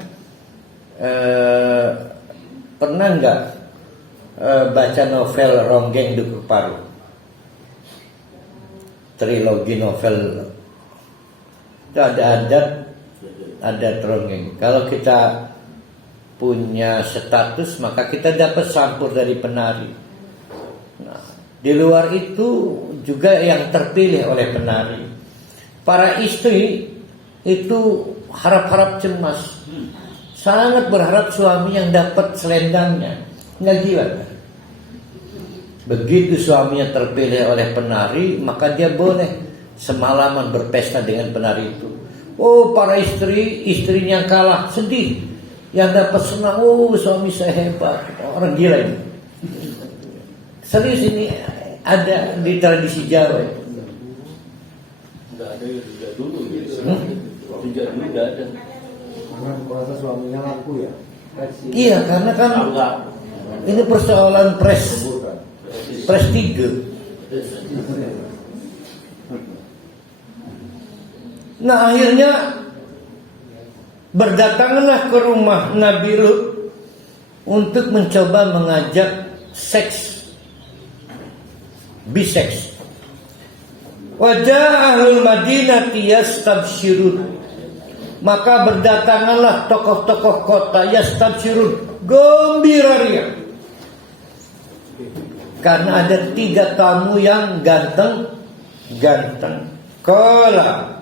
pernah nggak baca novel Ronggeng Dukuh Paru? Trilogi novel itu ada ronggeng. Kalau kita punya status, maka kita dapat sampur dari penari. Nah, di luar itu juga yang terpilih oleh penari. Para istri itu harap-harap cemas, sangat berharap suami yang dapat selendangnya. Nggak gila kan? Begitu suaminya terpilih oleh penari, maka dia boleh semalaman berpesta dengan penari itu. Oh, para istrinya yang kalah sedih, yang dapat senang. Oh, suami saya hebat. Orang gila ini. Serius, ini ada di tradisi Jawa. Udah ada ya sejak dulu gitu. Sejak dulu udah ada. Karena kuasa suaminya laku ya. Iya, karena kan Anggap ini persoalan prestige. Nah, akhirnya berdatanganlah ke rumah Nabi Lut untuk mencoba mengajak seks, biseks. Wajah ahlul Madinati yastabsyirun, maka berdatanganlah tokoh-tokoh kota yastabsyirun, gembira ria, karena ada 3 tamu yang ganteng. Kala,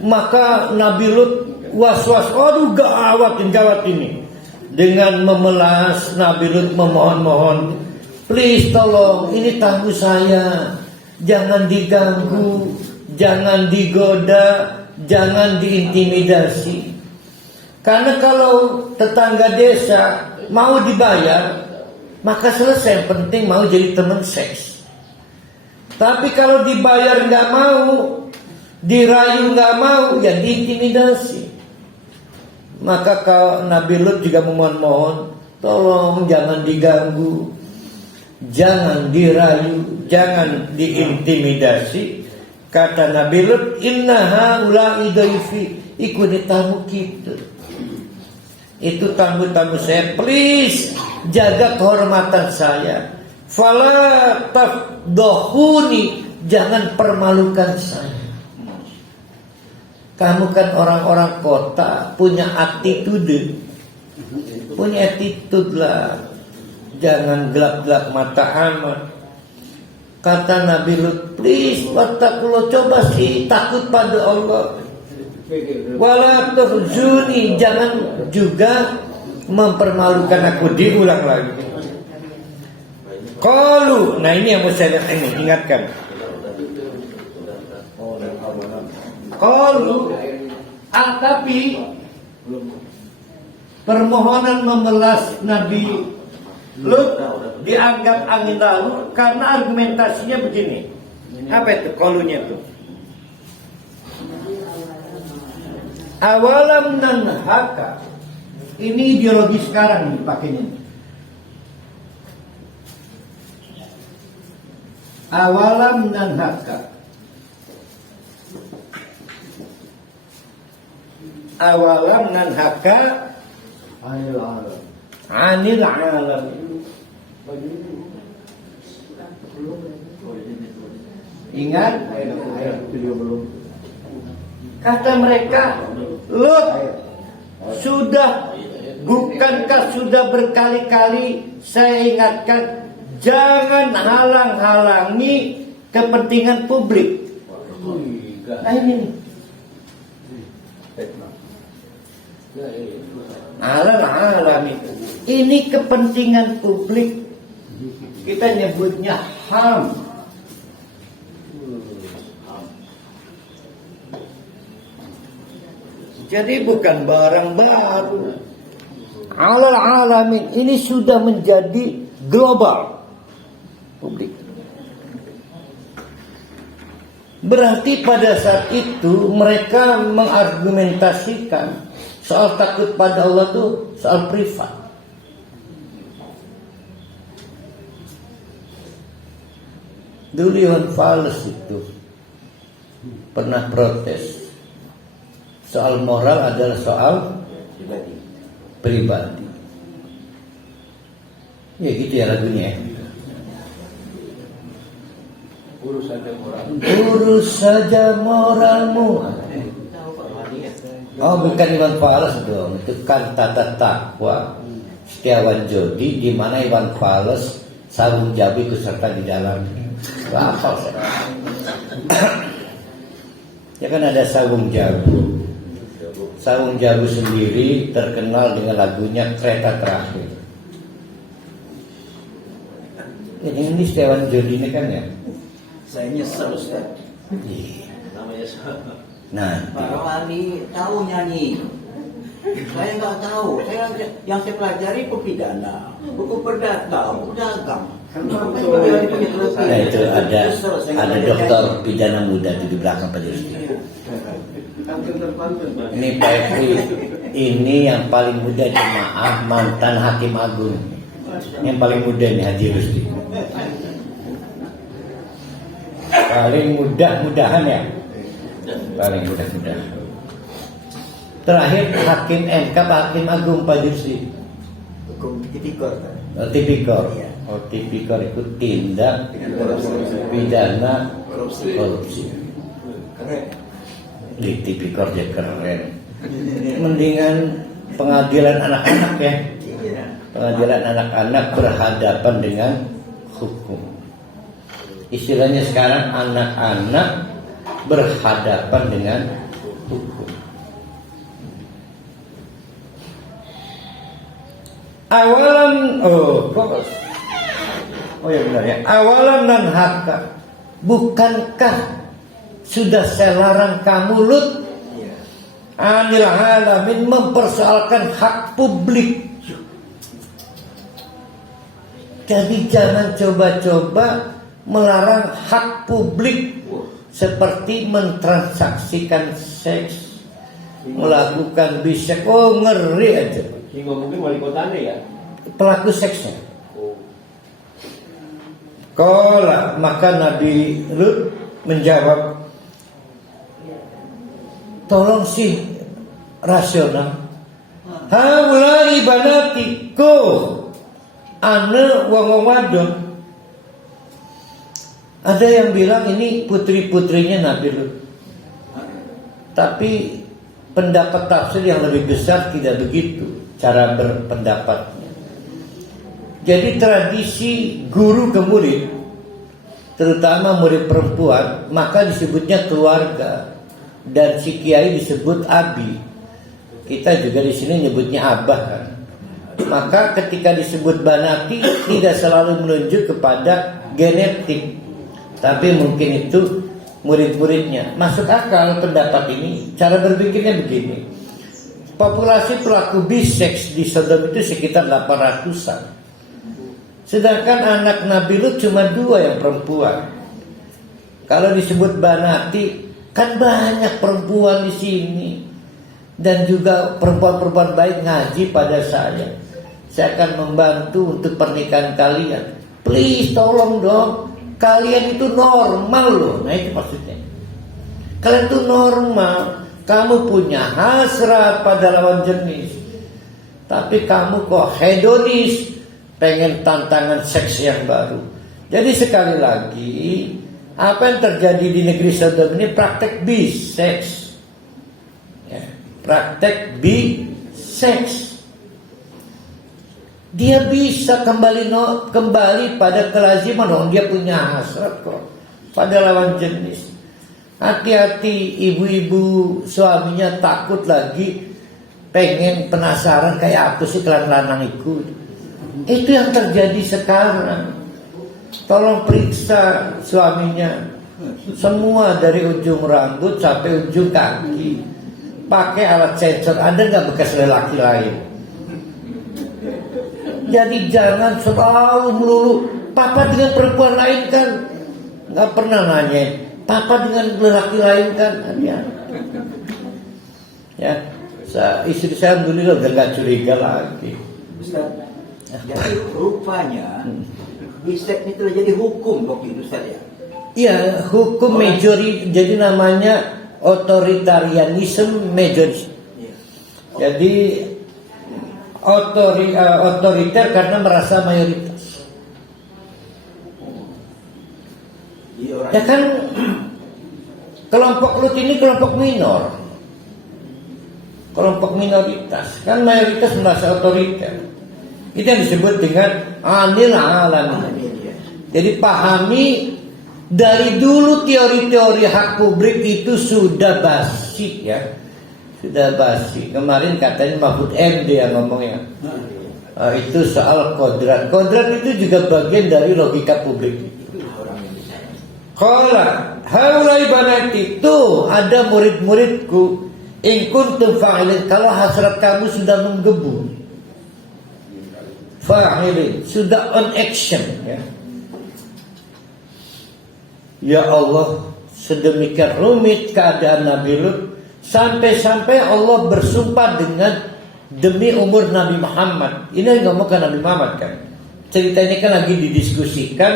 maka Nabi Lut was-was, aduh gawat ini. Dengan memelas, Nabi Lut memohon-mohon, please tolong, ini tamu saya, jangan diganggu, jangan digoda, jangan diintimidasi. Karena kalau tetangga desa mau dibayar, maka selesai, yang penting mau jadi teman seks. Tapi kalau dibayar nggak mau, dirayu nggak mau, ya diintimidasi. Maka kalau Nabi Lut juga memohon, tolong jangan diganggu, jangan dirayu, jangan diintimidasi. Kata Nabi Lut, inna haula'i dhaifi, ikuti tamu kita, itu tamu-tamu saya, please jaga kehormatan saya. Fala tafdhuni, jangan permalukan saya. Kamu kan orang-orang kota, punya attitude lah, jangan gelap-gelap mata amat. Kata Nabi Lut, please wattaqullah, coba sih takut pada Allah. Wala tuhzuni, jangan juga mempermalukan aku. Diulang lagi. Qalu, nah ini yang mau saya ingatkan. Qalu, tapi permohonan memelas Nabi Lut dianggap angin lalu karena argumentasinya begini. Apa itu qalunya itu? Awalam nanhaka, ini ideologi sekarang dipakainya. Awalam nanhaka, awalam nanhaka anil alam. Ingat, kata mereka, Lut, bukankah sudah berkali-kali saya ingatkan, jangan halang-halangi kepentingan publik. Nah ini halang-halangi, ini kepentingan publik, kita nyebutnya HAM. Jadi bukan barang baru. Alal alamin, ini sudah menjadi global publik. Berarti pada saat itu mereka mengargumentasikan soal takut pada Allah itu soal privat. Dulu Iwan Fals itu pernah protes. Soal moral adalah soal pribadi. Ya gitu ya lagunya. Urus saja moralmu. Oh bukan Iwan Fals dong, itu kan Tata Takwa Setiawan Jodi, di mana Iwan Fals Sarung Jabi serta di dalam. Apa sih? Ya kan ada Sarung Jabu. Sarung Jabu sendiri terkenal dengan lagunya Kereta Terakhir. Ini Setiawan Jodi ini kan ya. Saya nyesel Ustaz. Nah, Pak Rawani tahu nyanyi. Saya nggak tahu. Yang saya pelajari pidana, buku perdata, buku dagang. Nah, itu ada dokter pidana muda di belakang Pak Yusri. Ini Pak Yusri, ini yang paling muda jemaah mantan Hakim Agung. Yang paling muda nih Haji Rusdi. Paling mudah-mudahan ya. Paling mudah-mudahan. Terakhir Hakim MK Hakim Agung Pak Yusri. Hukum tipikor kan? Tipikor. Tipikor itu tindak pidana korupsi. Di tipikor dia keren. Mendingan pengadilan anak-anak ya. Pengadilan anak-anak berhadapan dengan hukum. Istilahnya sekarang anak-anak berhadapan dengan hukum. Awalan ya benar ya. Awalan dan haka, bukankah sudah saya larang kamu Lut anil alamin mempersoalkan hak publik. Jadi jangan coba-coba melarang hak publik seperti mentransaksikan seks, melakukan biseks. Oh ngeri aja. Ini ngomongin wali kotanya ya? Pelaku seksnya. Qala, maka Nabi Lut menjawab, tolong sih rasional. Haulai banati ko ane wong wadon. Ada yang bilang ini putri-putrinya Nabi Lut. Tapi pendapat tafsir yang lebih besar tidak begitu cara berpendapatnya. Jadi tradisi guru ke murid, terutama murid perempuan, maka disebutnya keluarga, dan si kiai disebut abi. Kita juga di sini nyebutnya abah kan. Maka ketika disebut banati tidak selalu menunjuk kepada genetik, tapi mungkin itu murid-muridnya. Masuk akal pendapat ini. Cara berpikirnya begini. Populasi pelaku biseks di Sodom itu sekitar 800-an. Sedangkan anak Nabi Lut cuma 2 yang perempuan. Kalau disebut banati, kan banyak perempuan di sini. Dan juga perempuan-perempuan baik ngaji pada saya. Saya akan membantu untuk pernikahan kalian. Please tolong dong. Kalian itu normal loh. Nah itu maksudnya. Kalian itu normal. Kamu punya hasrat pada lawan jenis. Tapi kamu kok hedonis. Pengen tantangan seks yang baru. Jadi sekali lagi, apa yang terjadi di negeri Sodom ini praktek biseks. Ya, praktek biseks. Dia bisa kembali pada kelaziman. Dia punya hasrat kok pada lawan jenis. Hati-hati ibu-ibu suaminya takut lagi, pengen penasaran kayak apa sih kelan-lanang itu. Itu yang terjadi sekarang. Tolong periksa suaminya, semua dari ujung rambut sampai ujung kaki. Pakai alat sensor. Ada nggak bekas lelaki lain? Jadi jangan selalu melulu papa dengan perempuan lain kan. Nggak pernah nanya papa dengan lelaki lain kan. Ya, istri saya dulu udah nggak curiga lagi. Ustaz, jadi rupanya biseks ini telah jadi hukum waktu itu Ustaz ya? Iya, hukum majority. Jadi namanya authoritarianism majority. Jadi otoriter karena merasa mayoritas. Ya kan kelompok Lut ini kelompok minor, kelompok minoritas. Kan mayoritas merasa otoriter. Itu yang disebut dengan anil alamin. Jadi pahami dari dulu teori-teori hak publik itu sudah basi ya. Sudah basi. Kemarin katanya Mahfud MD yang ngomongnya. Itu soal kodrat. Kodrat itu juga bagian dari logika publik. Qala haulai banati, tuh ada murid-muridku, in kuntum fa'ilin, kalau hasrat kamu sudah menggebu, fa'ilin, sudah on action ya. Ya Allah, sedemikian rumit keadaan Nabi Lut, sampai-sampai Allah bersumpah dengan demi umur Nabi Muhammad. Ini yang ngomongkan Nabi Muhammad kan. Cerita ini kan lagi didiskusikan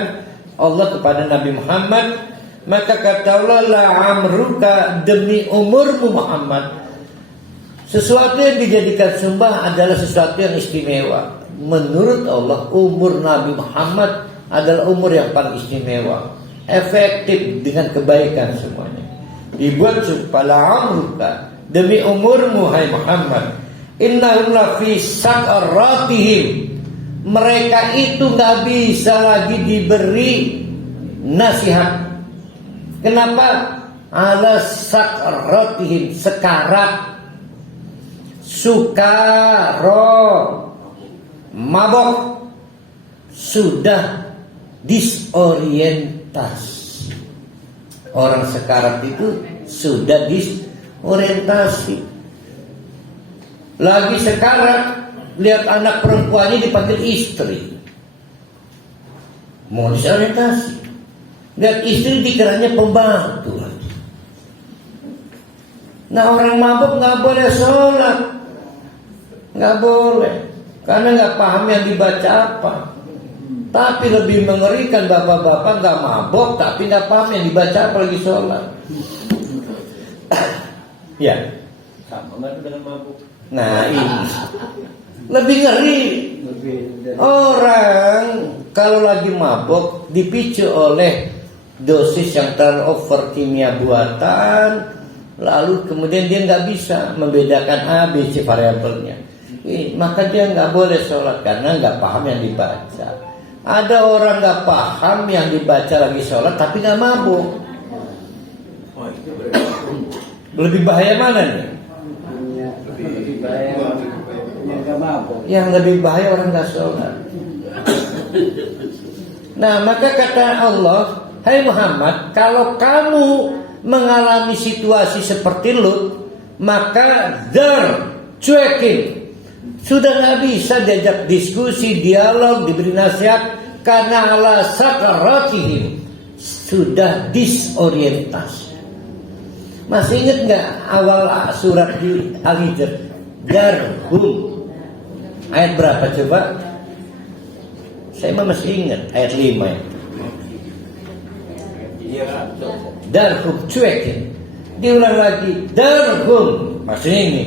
Allah kepada Nabi Muhammad. Maka kata Allah, la amruka, demi umurmu Muhammad. Sesuatu yang dijadikan sumpah adalah sesuatu yang istimewa. Menurut Allah, umur Nabi Muhammad adalah umur yang paling istimewa, efektif dengan kebaikan semuanya. Dibuat sumpah, la amruka, demi umurmu hai Muhammad, innahum la fi saqaratihim, mereka itu gak bisa lagi diberi nasihat. Kenapa? Ala saqaratihim, sekarat, sukaro, mabok, sudah disorientasi. Orang sekarat itu sudah disorientasi. Lagi sekarat, lihat anak perempuannya dipanggil istri, mau disorientasi. Lihat istri dikiranya pembantu. Nah, orang mabuk nggak boleh sholat, nggak boleh, karena nggak paham yang dibaca apa. Tapi lebih mengerikan bapak-bapak nggak mabuk tapi nggak paham yang dibaca apa lagi sholat. Ya, Sama nggak tuh dengan mabuk? nah ini lebih ngeri. Orang kalau lagi mabuk dipicu oleh dosis yang terlalu over kimia buatan, lalu kemudian dia nggak bisa membedakan A, B, C variabelnya. Maka dia nggak boleh sholat karena nggak paham yang dibaca. Ada orang nggak paham yang dibaca lagi sholat tapi nggak mabuk. Lebih bahaya mana nih? Lebih bahaya yang gak mabuk. Yang lebih bahaya orang nggak sholat. Nah, maka kata Allah, hai Muhammad, kalau kamu mengalami situasi seperti Lut, maka cuekin. Sudah nggak bisa diajak diskusi, dialog, diberi nasihat, karena ala sakaratihim, sudah disorientasi. Masih ingat nggak awal surat di Al-Hijr? Darhum. Ayat berapa coba? Saya masih ingat ayat 5 ya. Darhum, cuekin. Diulang lagi, darhum. Maksudnya ini,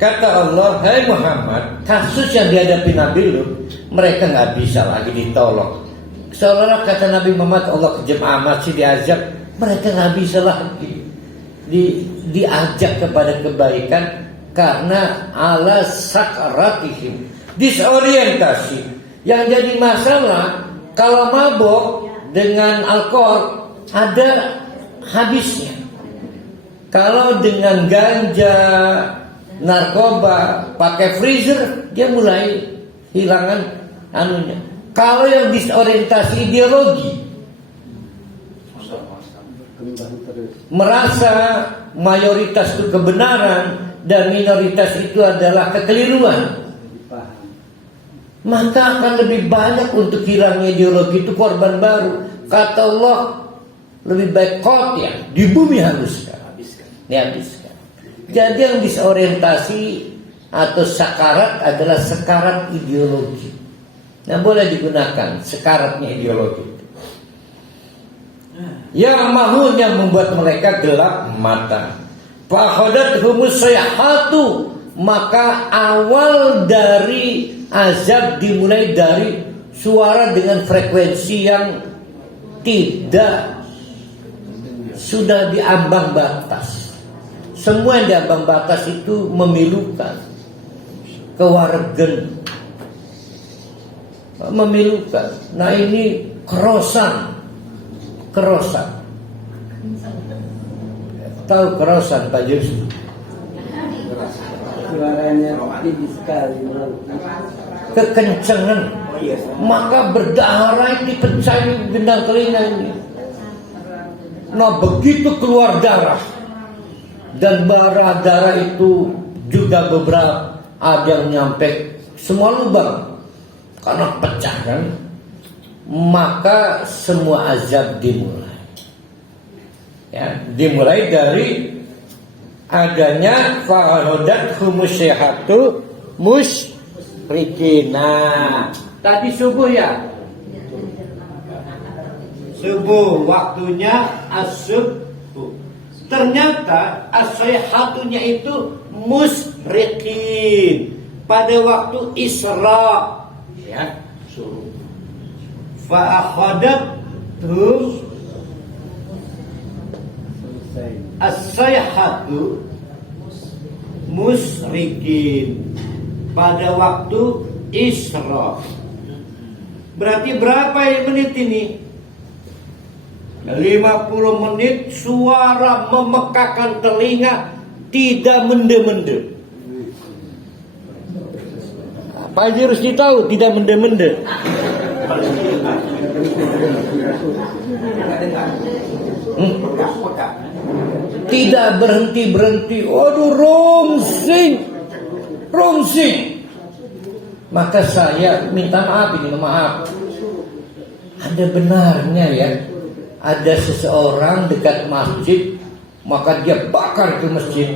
kata Allah, hai Muhammad, kasus yang dihadapi Nabi Lut, mereka nggak bisa lagi ditolong. Seolah-olah kata Nabi Muhammad, Allah kejam amat sih diajak, mereka nggak bisa lagi diajak kepada kebaikan karena ala sakaratihim, disorientasi. Yang jadi masalah kalau mabok dengan alkohol ada habisnya. Kalau dengan ganja, narkoba, pakai freezer, dia mulai hilangan anunya. Kalau yang disorientasi ideologi, merasa mayoritas itu kebenaran dan minoritas itu adalah kekeliruan, maka akan lebih banyak untuk hilangnya ideologi itu korban baru. Kata Allah, lebih baik ya di bumi habiskan. Jadi yang disorientasi atau sakarat adalah sekarat ideologi. Nah, boleh digunakan sekaratnya ideologi. Yang mahunya membuat mereka gelap mata. Fakhadathhumus sayhatu, maka awal dari azab dimulai dari suara dengan frekuensi yang tidak sudah diambang batas. Semua yang diambang batas itu memilukan, kewargen, memilukan. Nah, ini kerosan. Tahu kerosan Pak Jus? Suaranya tinggi sekali. Kekencengan, maka berdarah dipecah gendang telinga ini. Nah, begitu keluar darah, dan darah itu juga beberapa ada yang nyampe semua lubang karena pecah kan, maka semua azab dimulai. Ya, dimulai dari adanya fa'arodat humusyahatu musyrikina. Tadi subuh ya. Subuh waktunya as-subuh. Ternyata as-sayhatunya itu musyrikin pada waktu Isra. Ya. Fa'akhadathu as-sayhatu musyrikin pada waktu Isra. Berarti berapa menit ini? 50 menit suara memekakan telinga, tidak mende-mende. Pak Haji Rusdi tahu tidak mende-mende. Tidak berhenti-berhenti. Waduh, rungsing. Maka saya minta maaf ini, maaf. Ada benarnya ya. Ada seseorang dekat masjid, maka dia bakar ke masjid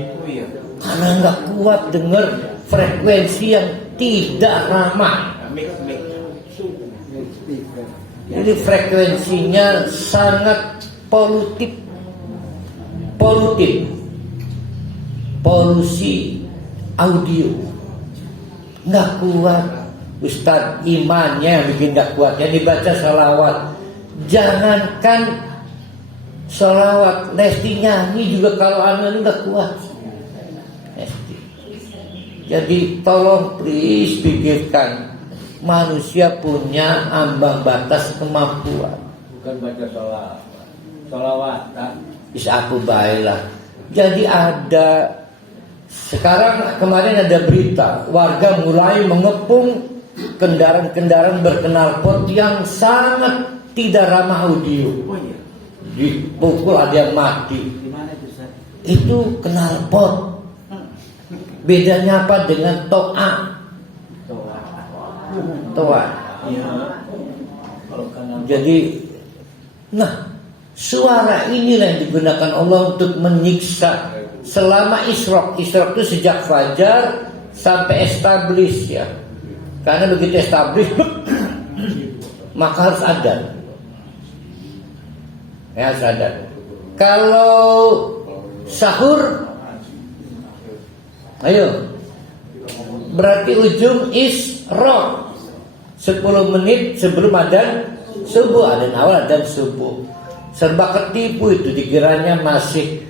karena nggak kuat dengar frekuensi yang tidak ramah. Jadi frekuensinya sangat polusi audio, nggak kuat. Ustadz imannya yang bikin nggak kuat, yang dibaca salawat. Jangankan sholawat, Lesti nyanyi juga kalau anu udah kuat. Lesti. Jadi tolong please pikirkan, manusia punya ambang batas kemampuan. Bukan baca sholawat. Bisa aku baiklah. Jadi sekarang kemarin ada berita, warga mulai mengepung kendaraan-kendaraan berknalpot yang sangat tidak ramah audio. Dipukul ada yang mati. Itu knalpot. Bedanya apa dengan toa? Jadi, suara inilah yang digunakan Allah untuk menyiksa selama Isyraq. Isyraq itu sejak fajar sampai establish ya. Karena begitu establish maka harus ada. Ya, sadar. Kalau sahur, ayo, berarti ujung Isra 10 menit sebelum adzan subuh, adzan awal dan subuh. Serba ketipu itu, dikiranya masih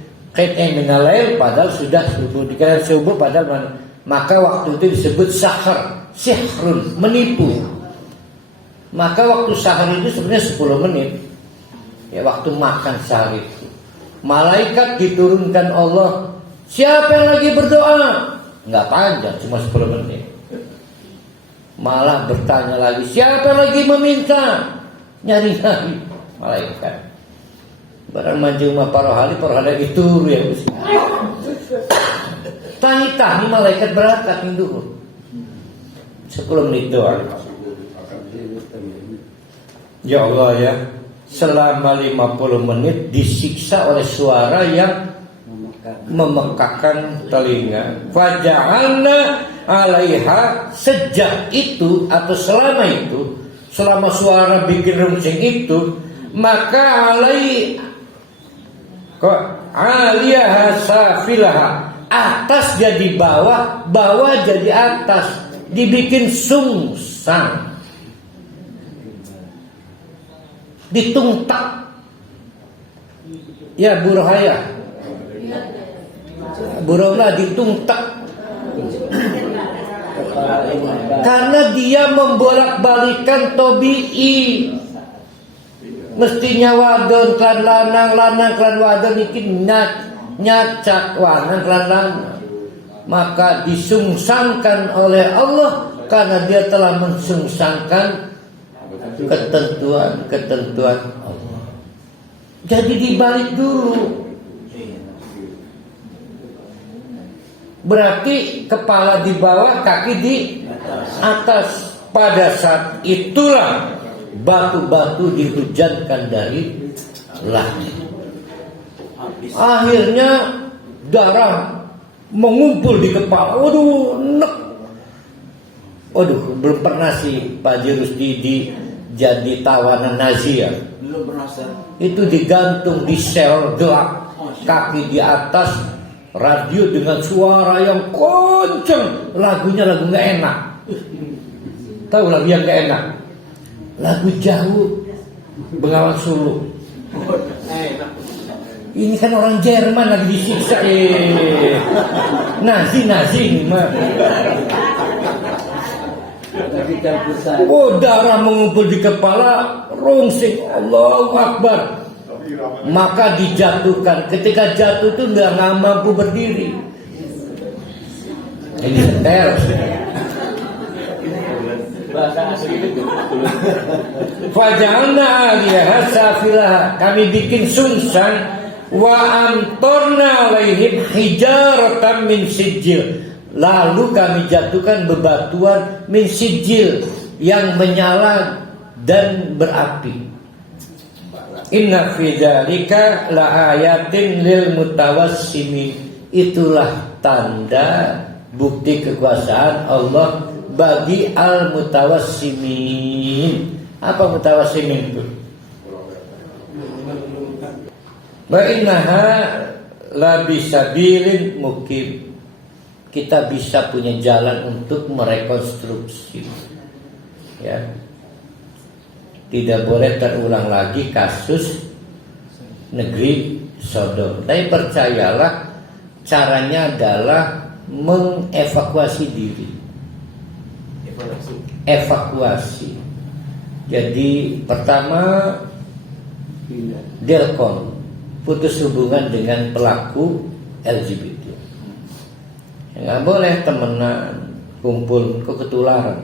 minal lail padahal sudah subuh, dikira subuh padahal maka waktu itu disebut sahar, sihrun, menipu. Maka waktu sahar itu sebenarnya 10 menit. Ya, waktu makan sahur itu malaikat diturunkan Allah. Siapa yang lagi berdoa? Nggak panjang, cuma 10 menit. Malah bertanya lagi, siapa yang lagi meminta? Nyari-nyari malaikat. Barang manjuma parohali lagi turu ya. Tani malaikat berangkat dulu 10 menit doang. Ya Allah ya, selama 50 menit disiksa oleh suara yang memekakan telinga. Faja'alna 'alaiha, sejak itu atau selama itu, selama suara bikin rungsing itu, maka aliyaha safilaha, atas jadi bawah, bawah jadi atas, dibikin sungsang, ditungtak. Ya, Burohaya, Burohla ditungtak. Karena dia membolak-balikan tobi'i. Mestinya wadon klan lanang, lanang klan wadon ikin nyacak wanang klan lanang. Maka disungsangkan oleh Allah karena dia telah mensungsangkan ketentuan Allah. Jadi dibalik dulu. Berarti kepala di bawah, kaki di atas. Pada saat itulah batu-batu dihujankan dari langit. Akhirnya darah mengumpul di kepala. Waduh, nek. Waduh, belum pernah sih Pak Haji Rusdi jadi tawanan Nazi ya. Belum pernah Ustaz. Itu digantung di sel gelap, kaki di atas, radio dengan suara yang kenceng, lagunya lagu nggak enak. Tahu lagu yang nggak enak? Lagu Jauh, Bengawan Solo. Ini kan orang Jerman lagi disiksa. Nazi ini mah. Oh, darah mengumpul di kepala, rungsing, Allahu Akbar. Maka dijatuhkan. Ketika jatuh itu nggak mampu berdiri. Ini setel. Bahasa asli itu. Faja'alna 'aliyaha safilaha. Kami bikin sungsan wa amtorna 'alaihim hijaratan min sijil. Lalu kami jatuhkan bebatuan min sijil yang menyala dan berapi. Inna fi dzalika laayatin lil mutawassimin. Itulah tanda bukti kekuasaan Allah bagi al mutawassimin. Apa mutawassimin itu? Wa innaha la bisabilin mukim. Kita bisa punya jalan untuk merekonstruksi. Ya. Tidak boleh terulang lagi kasus negeri Sodom. Tapi percayalah, caranya adalah mengevakuasi diri. Evakuasi. Jadi pertama Delcon putus hubungan dengan pelaku LGBT. Nggak boleh temenan, kumpul, kok ketularan.